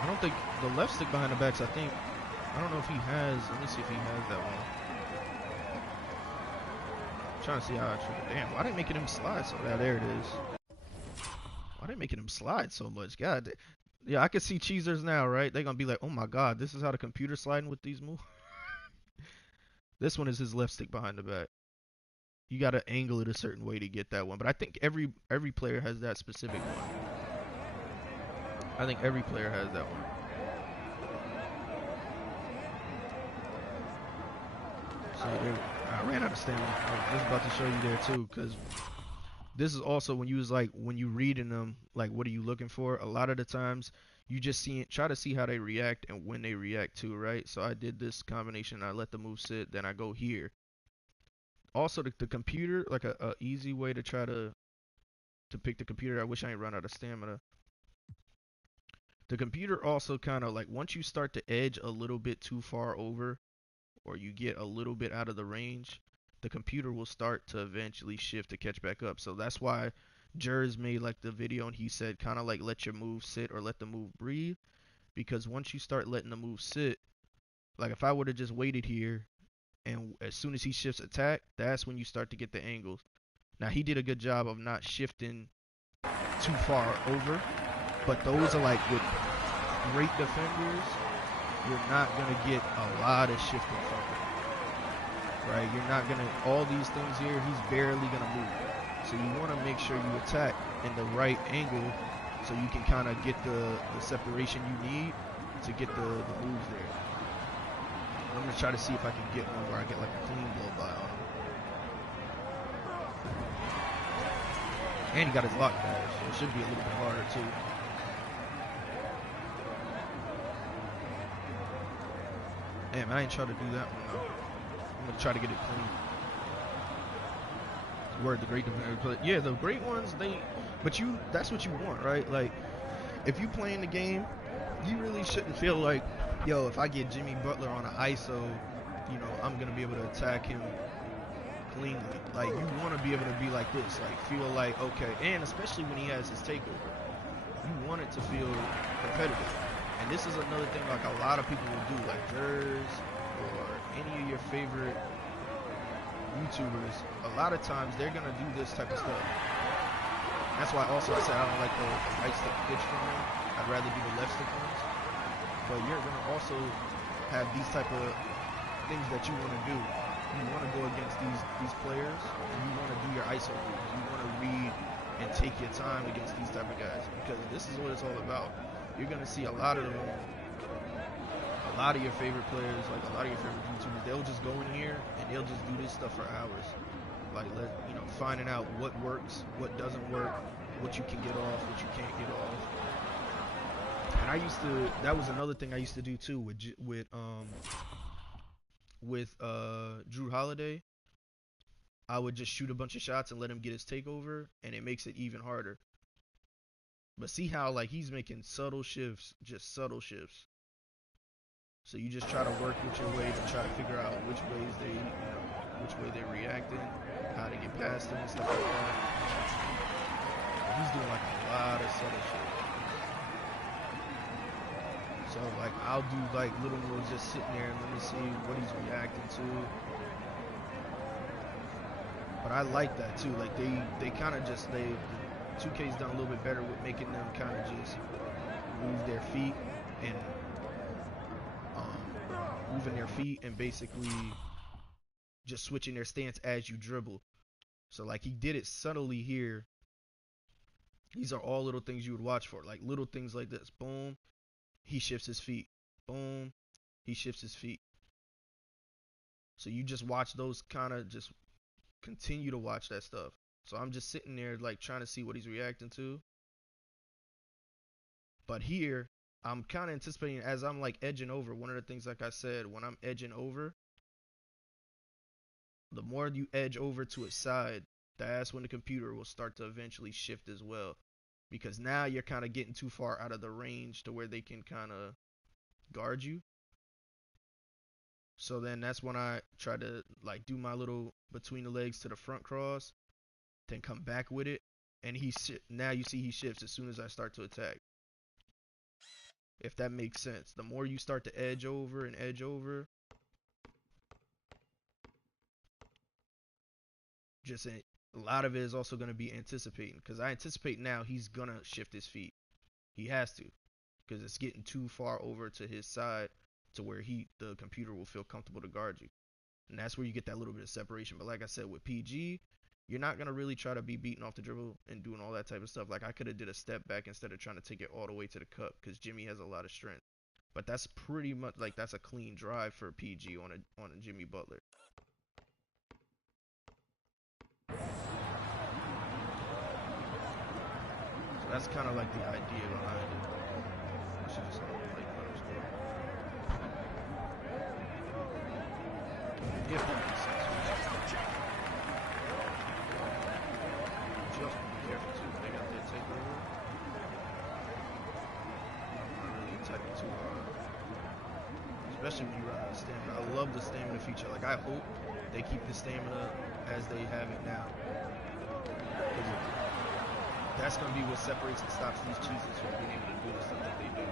I don't think the left stick behind the backs, I don't know if he has, let me see if he has that one. I'm trying to see how I trigger. Damn, why are they making him slide so bad? There it is. Why are they making him slide so much? God, yeah, I can see cheesers now, right? They're going to be like, oh my God, this is how the computer's sliding with these moves. This one is his left stick behind the back. You got to angle it a certain way to get that one. But I think every player has that specific one. I think every player has that one. So I ran out of stamina. I was just about to show you there too, because this is also when you reading them, like what are you looking for? A lot of the times you just try to see how they react and when they react to, right? So I did this combination. I let the move sit, then I go here. Also the computer, like a easy way to try to pick the computer. I wish I ain't run out of stamina. The computer also kind of like once you start to edge a little bit too far over or you get a little bit out of the range, the computer will start to eventually shift to catch back up. So that's why Jers made like the video and he said kind of like let your move sit or let the move breathe, because once you start letting the move sit, like if I would have just waited here and as soon as he shifts attack, that's when you start to get the angles. Now he did a good job of not shifting too far over, but those are like with great defenders, you're not going to get a lot of shifting from him. Right, you're not gonna, all these things here, he's barely gonna move. So you want to make sure you attack in the right angle so you can kind of get the separation you need to get the moves there. I'm gonna try to see if I can get one where I get like a clean blow by on him. And he got his lock back, so it should be a little bit harder too. Damn, I ain't trying to do that one though. I'm going to try to get it clean. Word, the great defenders. But yeah, the great ones, that's what you want, right? Like, if you playing the game, you really shouldn't feel like, yo, if I get Jimmy Butler on an ISO, you know, I'm going to be able to attack him cleanly. Like, you want to be able to be like this. Like, feel like, okay, and especially when he has his takeover, you want it to feel competitive. And this is another thing like a lot of people will do, like Jers or any of your favorite YouTubers, a lot of times they're going to do this type of stuff. That's why also I said I don't like the right stick pitch from them. I'd rather do the left stick ones. But you're going to also have these type of things that you want to do. you want to go against these players, and you want to do your ISO moves. You want to read and take your time against these type of guys, because this is what it's all about. You're gonna see a lot of them, a lot of your favorite players, like a lot of your favorite YouTubers, they'll just go in here and they'll just do this stuff for hours, like finding out what works, what doesn't work, what you can get off, what you can't get off. And that was another thing I used to do too with Drew Holiday. I would just shoot a bunch of shots and let him get his takeover, and it makes it even harder. But see how like he's making subtle shifts, just subtle shifts. So you just try to work with your way to try to figure out which ways which way they're reacting, how to get past them and stuff like that. But he's doing like a lot of subtle shit. So like I'll do like little moves just sitting there and let me see what he's reacting to. But I like that too. Like they kind of just 2K's done a little bit better with making them kind of just move their feet and moving their feet and basically just switching their stance as you dribble. So like he did it subtly here. These are all little things you would watch for, like little things like this. Boom, he shifts his feet. Boom, he shifts his feet. So you just watch those, kind of just continue to watch that stuff. So I'm just sitting there like trying to see what he's reacting to. But here, I'm kind of anticipating as I'm like edging over. One of the things, like I said, when I'm edging over, the more you edge over to its side, that's when the computer will start to eventually shift as well. Because now you're kind of getting too far out of the range to where they can kind of guard you. So then that's when I try to like do my little between the legs to the front cross, then come back with it, and now you see he shifts as soon as I start to attack. If that makes sense. The more you start to edge over and edge over, just a lot of it is also going to be anticipating, because I anticipate now he's going to shift his feet. He has to, because it's getting too far over to his side to where the computer will feel comfortable to guard you. And that's where you get that little bit of separation. But like I said, with PG, you're not going to really try to be beating off the dribble and doing all that type of stuff. Like I could have did a step back instead of trying to take it all the way to the cup, because Jimmy has a lot of strength. But that's pretty much like that's a clean drive for PG on a Jimmy Butler. So that's kind of like the idea behind it. I should just like if that makes sense. But you also have to be careful too. They got their takeover. Not really attacking too hard. Especially when you run out of stamina. I love the stamina feature. Like I hope they keep the stamina as they have it now. That's going to be what separates and stops these cheeses from being able to do the stuff that they do.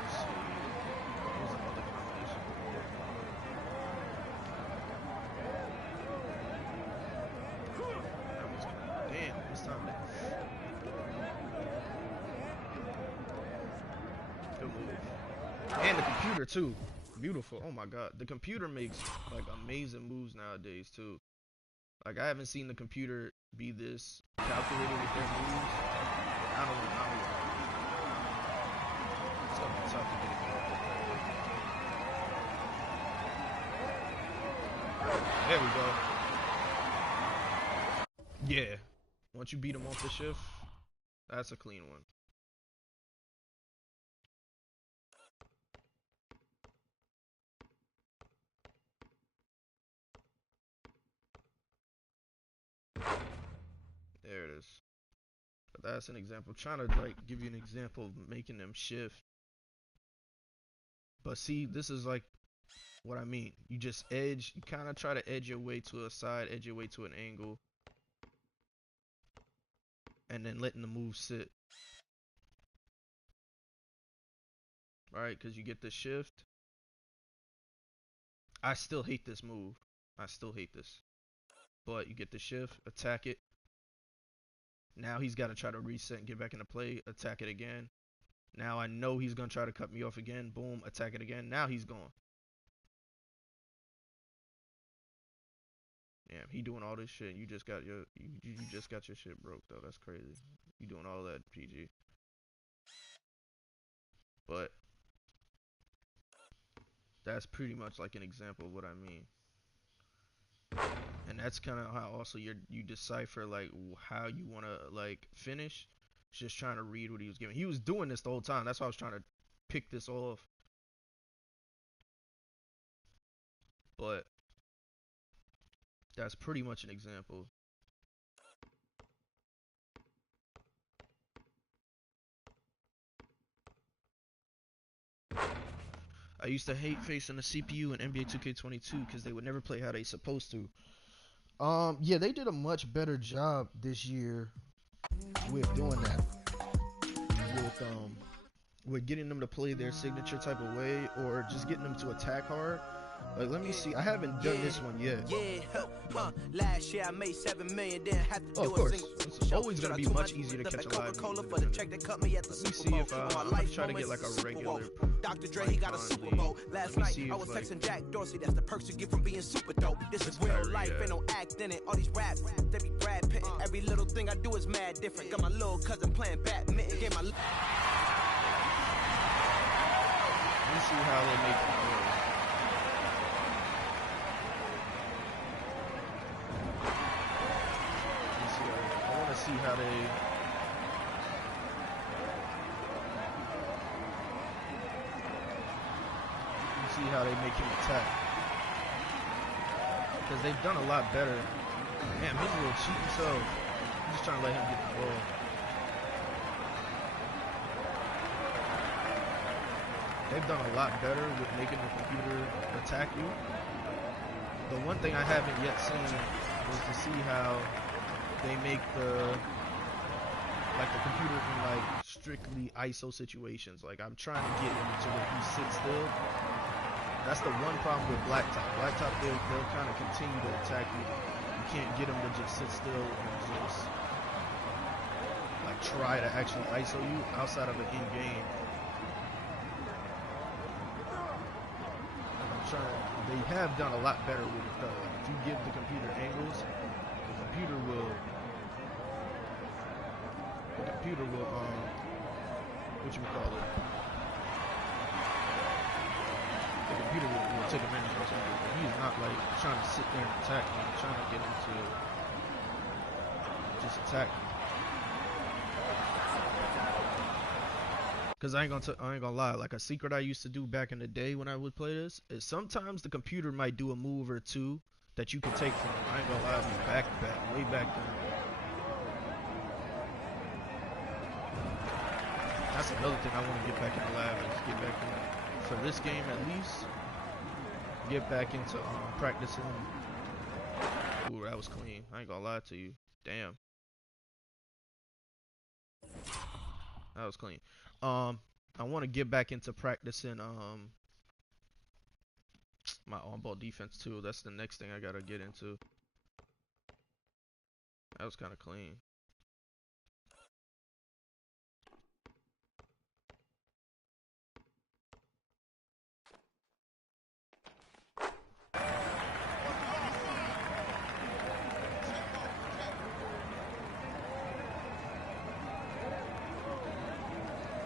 Let's see. What was the other combination? That was good. Damn, this time. Good move. And the computer, too. Beautiful. Oh my god, the computer makes like amazing moves nowadays too. Like I haven't seen the computer be this calculated with their moves. I don't know how. It's gonna be tough to get it going. There we go. Yeah, once you beat him off the shift, that's a clean one. There it is. But that's an example. I'm trying to like give you an example of making them shift. But see, this is like what I mean. You just edge, you kind of try to edge your way to a side, edge your way to an angle, and then letting the move sit. Right? Because you get the shift. I still hate this move. I still hate this. But you get the shift, attack it, Now he's got to try to reset and get back into play, attack it again. Now I know he's going to try to cut me off again. Boom, attack it again. Now he's gone. Damn, he doing all this shit. You just got your shit broke though. That's crazy. You doing all that, PG. But that's pretty much like an example of what I mean. And that's kind of how also you decipher like how you want to like finish. Just trying to read what he was giving. He was doing this the whole time. That's why I was trying to pick this off. But that's pretty much an example. I used to hate facing the CPU in NBA 2K22 because they would never play how they supposed to. Yeah, they did a much better job this year with doing that. With getting them to play their signature type of way, or just getting them to attack hard. Like, let me see. I haven't done this one yet. Last year I made $7 million, didn't have to do of course. It's always gonna be much easier to catch a live. For the check that cut me at the Let me see if I'm gonna try to get like a regular. Dr. Dre, he got a Super Bowl. Last night I was texting Jack Dorsey. That's the perks you get from being super dope. This is real life, ain't no act in it. All these raps, they be Brad Pitt. Every little thing I do is mad different. Got my little cousin playing badminton. Get my. Let me see how they make it. See how they make him attack, because they've done a lot better. Damn, he's a little cheat himself. I'm just trying to let him get the ball. They've done a lot better with making the computer attack you. The one thing I haven't yet seen is to see how they make the computer in like strictly ISO situations. Like, I'm trying to get him to where he sits still. That's the one problem with Blacktop. Blacktop, they'll kind of continue to attack you. You can't get them to just sit still and just like try to actually ISO you outside of an in game. They have done a lot better with it though. Like, if you give the computer angles, the computer will the computer will take advantage of something. But he's not like trying to sit there and attack me. I'm trying to get him to just attack me. Cause I ain't gonna lie, like a secret I used to do back in the day when I would play this is sometimes the computer might do a move or two that you can take from him. I ain't gonna lie, way back then. That's another thing I want to get back in the lab, is get back in, for this game at least, get back into practicing. Ooh, that was clean. I ain't gonna lie to you. Damn. That was clean. I want to get back into practicing my on-ball defense too. That's the next thing I gotta get into. That was kind of clean.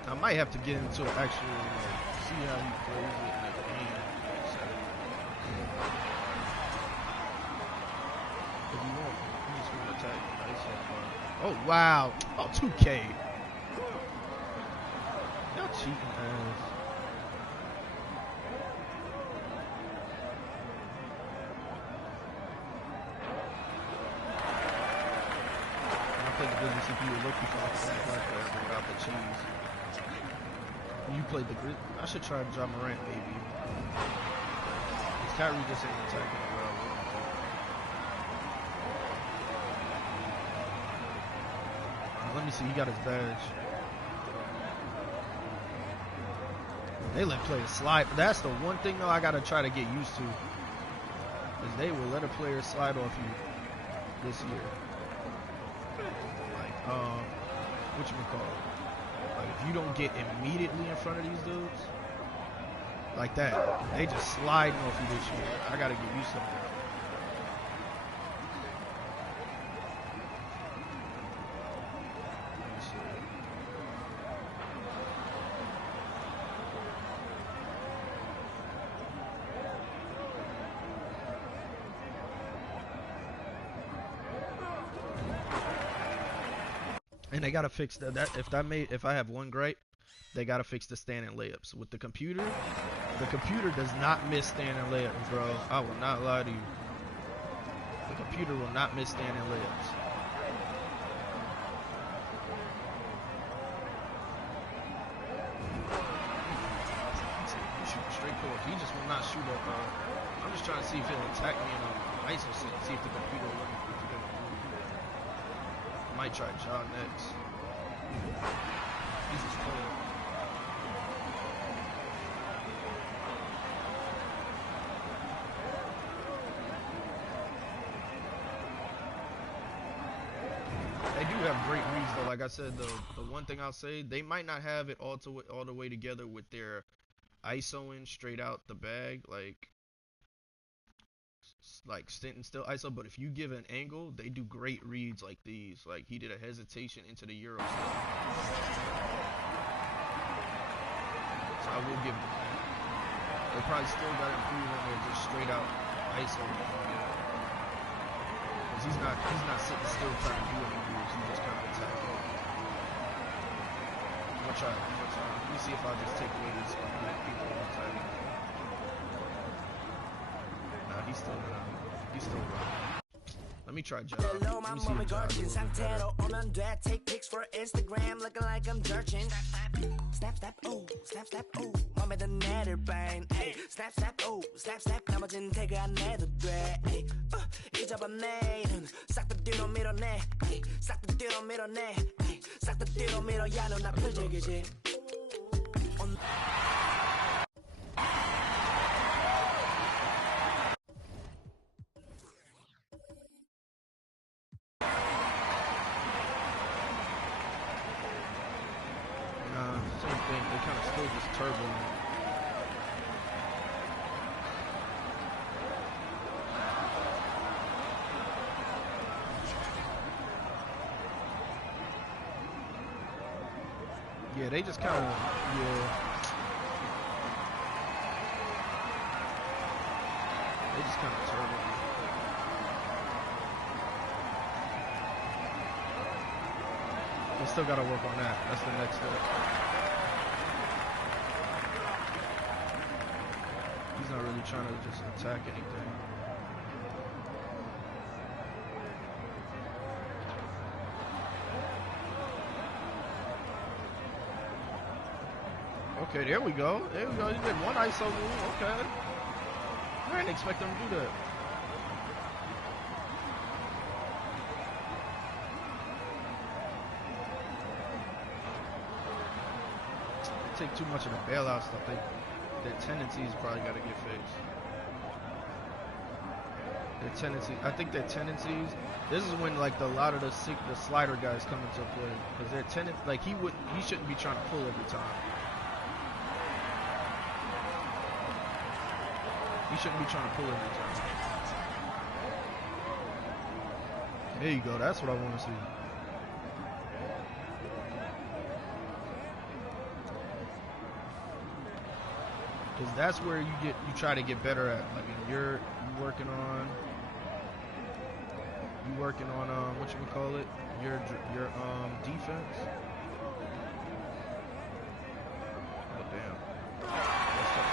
I might have to get into it actually, see how he plays it in the game. If you want, you just want to attack. Oh wow! Oh, 2K. Y'all cheating ass. I played the business CPU look before I without the cheese. You played the grid. I should try to drop Morant, maybe. This Kyrie just ain't attacking well. Let me see. He got his badge. They let players slide. That's the one thing though I gotta try to get used to. Is they will let a player slide off you this year. Like whatchamacallit, like if you don't get immediately in front of these dudes, like that, they just sliding off you this year. I gotta get used to that. And they gotta fix that. If I have one gripe, they gotta fix the standing layups. With the computer does not miss standing layups, bro. I will not lie to you. The computer will not miss standing layups. Shoot straight court. He just will not shoot up. I'm just trying to see if he'll attack me in an ISO set. See if the computer will let me put together. Might try John next. He's just cold. They do have great reads though. Like I said, the one thing I'll say, they might not have it all the way together with their ISOing straight out the bag, like stint and still ISO, but if you give an angle, they do great reads like these. Like he did a hesitation into the Euro step. So I will give them that. They probably still got to improve on their just straight out ISO. Because he's not sitting still trying to do any moves, he's just kind of attacking. I'm gonna try it one more time. Let me see if I just take away this people one time. He's still running. Let me try John. Hello, my mommy garden. Santero 오면 돼. Take pics for Instagram, looking like I'm searching. Snap, snap, oh, snap, snap, oh. 맘에 든 애들 반. Snap, snap, oh, snap, snap. 나머진 태그 안 해도 돼. 잊어봐 내일은 싹 다 뒤로 밀어내. 싹 다 뒤로 밀어내. 싹 다 뒤로 밀어. 야, 너 나 표적이지. Same thing, they kind of still just turbo. Yeah, they just kind of, they just kind of turbo. They still got to work on that. That's the next step. He's not really trying to just attack anything. Okay, there we go. There we go. He did one ISO move. Okay. I didn't expect him to do that. They take too much of the bailout stuff. Their tendencies probably got to get fixed. Their tendency, I think their tendencies. This is when like a lot of the slider guys come into play, because their tendency, like he shouldn't be trying to pull every time. He shouldn't be trying to pull every time. There you go. That's what I want to see. Because that's where you try to get better at. Like you're working on whatchamacallit, your defense.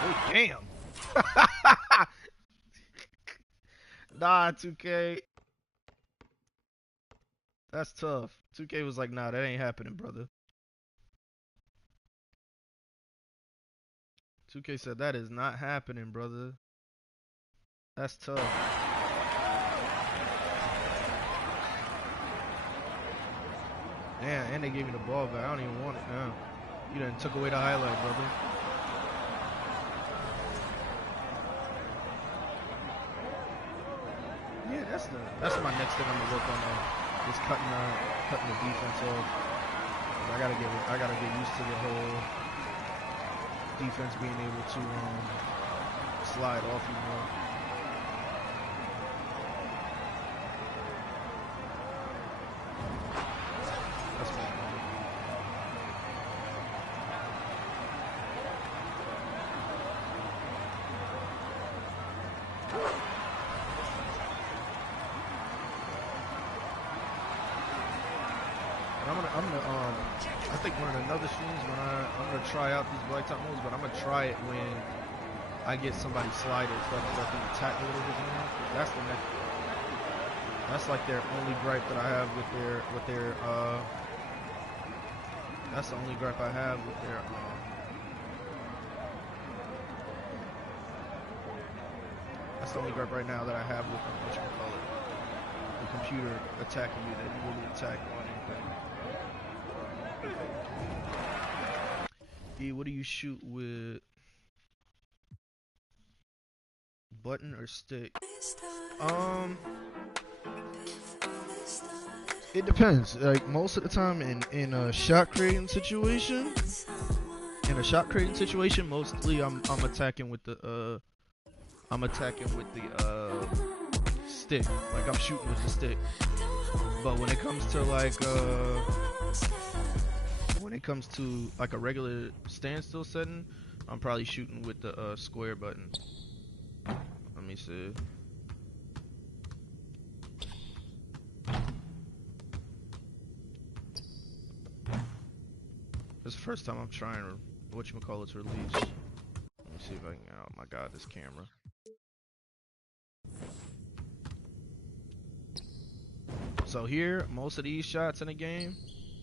Oh damn. Nah, 2K. That's tough. 2K was like, nah, that ain't happening, brother. 2K said that is not happening, brother. That's tough. Damn, and they gave me the ball back. I don't even want it now. You done took away the highlight, brother. Yeah, that's my next thing I'm gonna work on now. just cutting the defense off. I gotta get used to the whole defense being able to slide off you more. That's fine. I think one of the other streams when I'm gonna try out these blacktop moves, but I'm gonna try it when I get somebody sliders that let them attack a little bit more. That's like their only gripe that I have with their that's the only gripe I have with their that's the only gripe right now that I have with what you call it, the computer attacking you. They don't really attack on anything. E, what do you shoot with? Button or stick? It depends. Like most of the time in a shot creating situation, mostly I'm attacking with the stick. Like I'm shooting with the stick. But when it comes to like a regular standstill setting, I'm probably shooting with the square button. Let me see. This is the first time I'm trying whatchamacallit's release. Let me see if I can. Oh my god, this camera. So here, most of these shots in the game,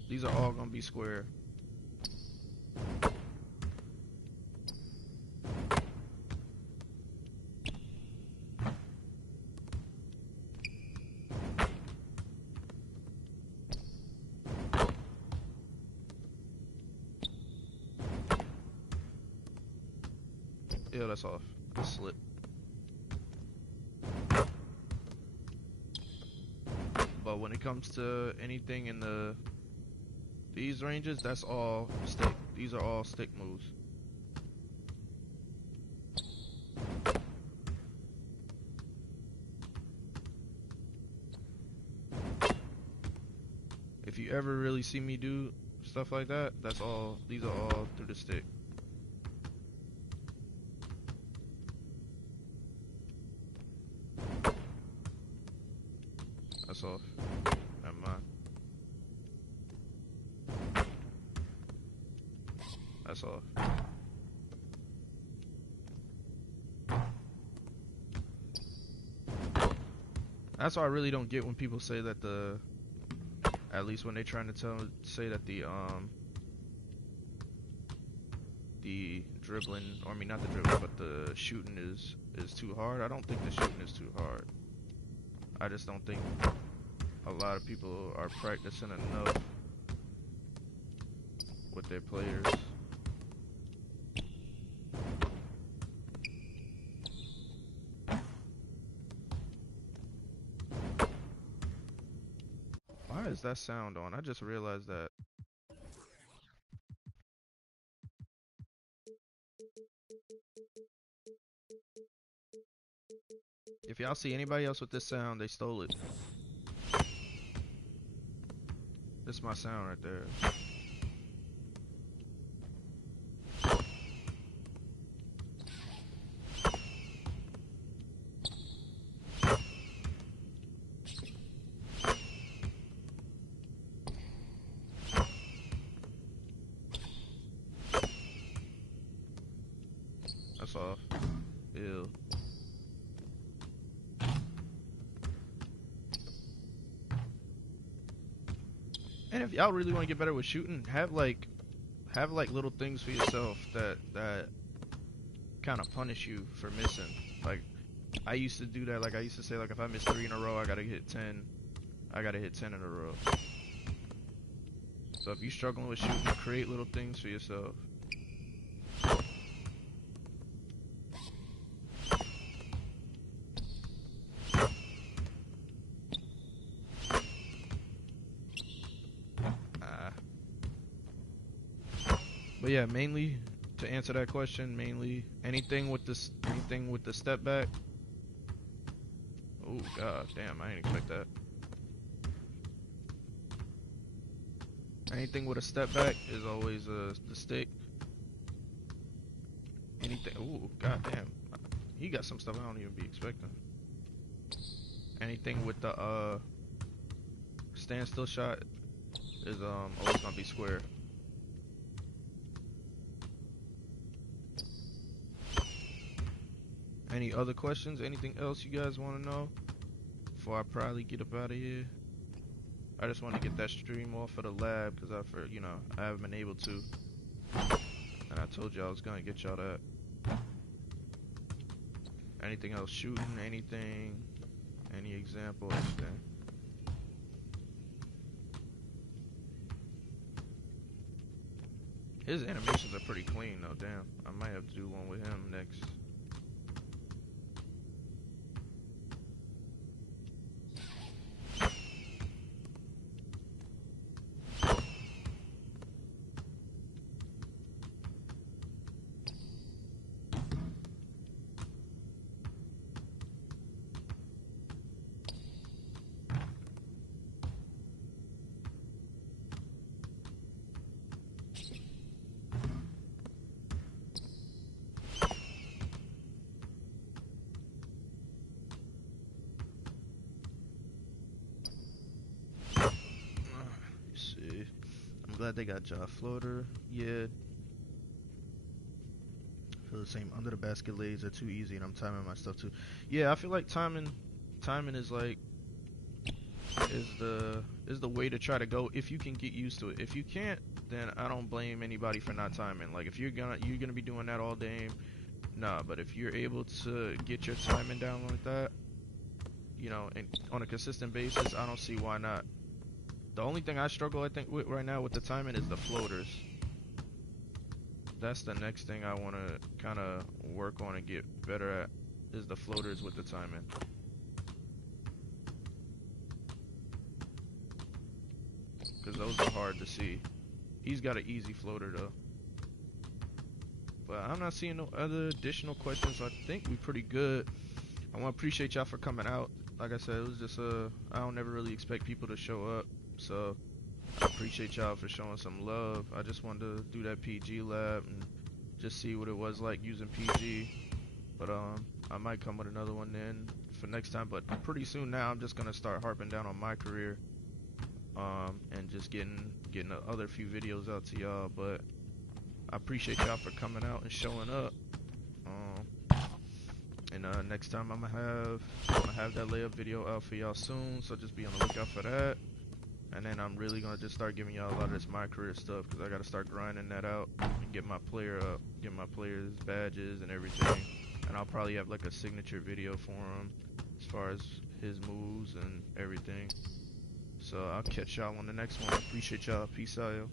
these are all gonna be square. Yeah, that's off. Slip. But when it comes to anything in these ranges, that's all stick. These are all stick moves. If you ever really see me do stuff like that, that's all. These are all through the stick. That's off. Never mind. That's off. That's why I really don't get when people say that at least when they're trying to say that the dribbling, or I mean not the dribbling, but the shooting is too hard. I don't think the shooting is too hard. I just don't think a lot of people are practicing enough with their players. Why is that sound on? I just realized that. If y'all see anybody else with this sound, they stole it. This is my sound right there. That's off. Ew. And if y'all really want to get better with shooting, have like little things for yourself that kind of punish you for missing. Like I used to do that. Like I used to say, like if I miss 3 in a row, I gotta hit 10. I gotta hit 10 in a row. So if you're struggling with shooting, create little things for yourself. But yeah, mainly to answer that question, mainly anything with the step back. Oh god damn, I didn't expect that. Anything with a step back is always the stick. Anything. Oh god damn, he got some stuff I don't even be expecting. Anything with the standstill shot is always gonna be square. Any other questions? Anything else you guys want to know before I probably get up out of here? I just want to get that stream off of the lab because I haven't been able to, and I told you I was gonna get y'all that. Anything else? Shooting? Anything? Any example? Anything? His animations are pretty clean though. Damn, I might have to do one with him next. Glad they got jaw floater. Yeah. I feel the same. Under the basket lays are too easy, and I'm timing my stuff too. Yeah, I feel like timing is like is the way to try to go if you can get used to it. If you can't, then I don't blame anybody for not timing. Like if you're gonna be doing that all day, nah. But if you're able to get your timing down like that, and on a consistent basis, I don't see why not. The only thing I struggle, I think, with right now with the timing is the floaters. That's the next thing I want to kind of work on and get better at, is the floaters with the timing. Because those are hard to see. He's got an easy floater, though. But I'm not seeing no other additional questions. I think we're pretty good. I want to appreciate y'all for coming out. Like I said, it was just, I don't ever really expect people to show up. So I appreciate y'all for showing some love. I just wanted to do that PG lab and just see what it was like using PG. But I might come with another one then for next time. But pretty soon now, I'm just gonna start harping down on my career, and just getting the other few videos out to y'all. But I appreciate y'all for coming out and showing up. And next time I'm gonna have that layup video out for y'all soon. So just be on the lookout for that. And then I'm really gonna just start giving y'all a lot of this my career stuff, because I gotta start grinding that out and get my player up, get my players badges and everything. And I'll probably have like a signature video for him as far as his moves and everything. So I'll catch y'all on the next one. Appreciate y'all. Peace out, yo.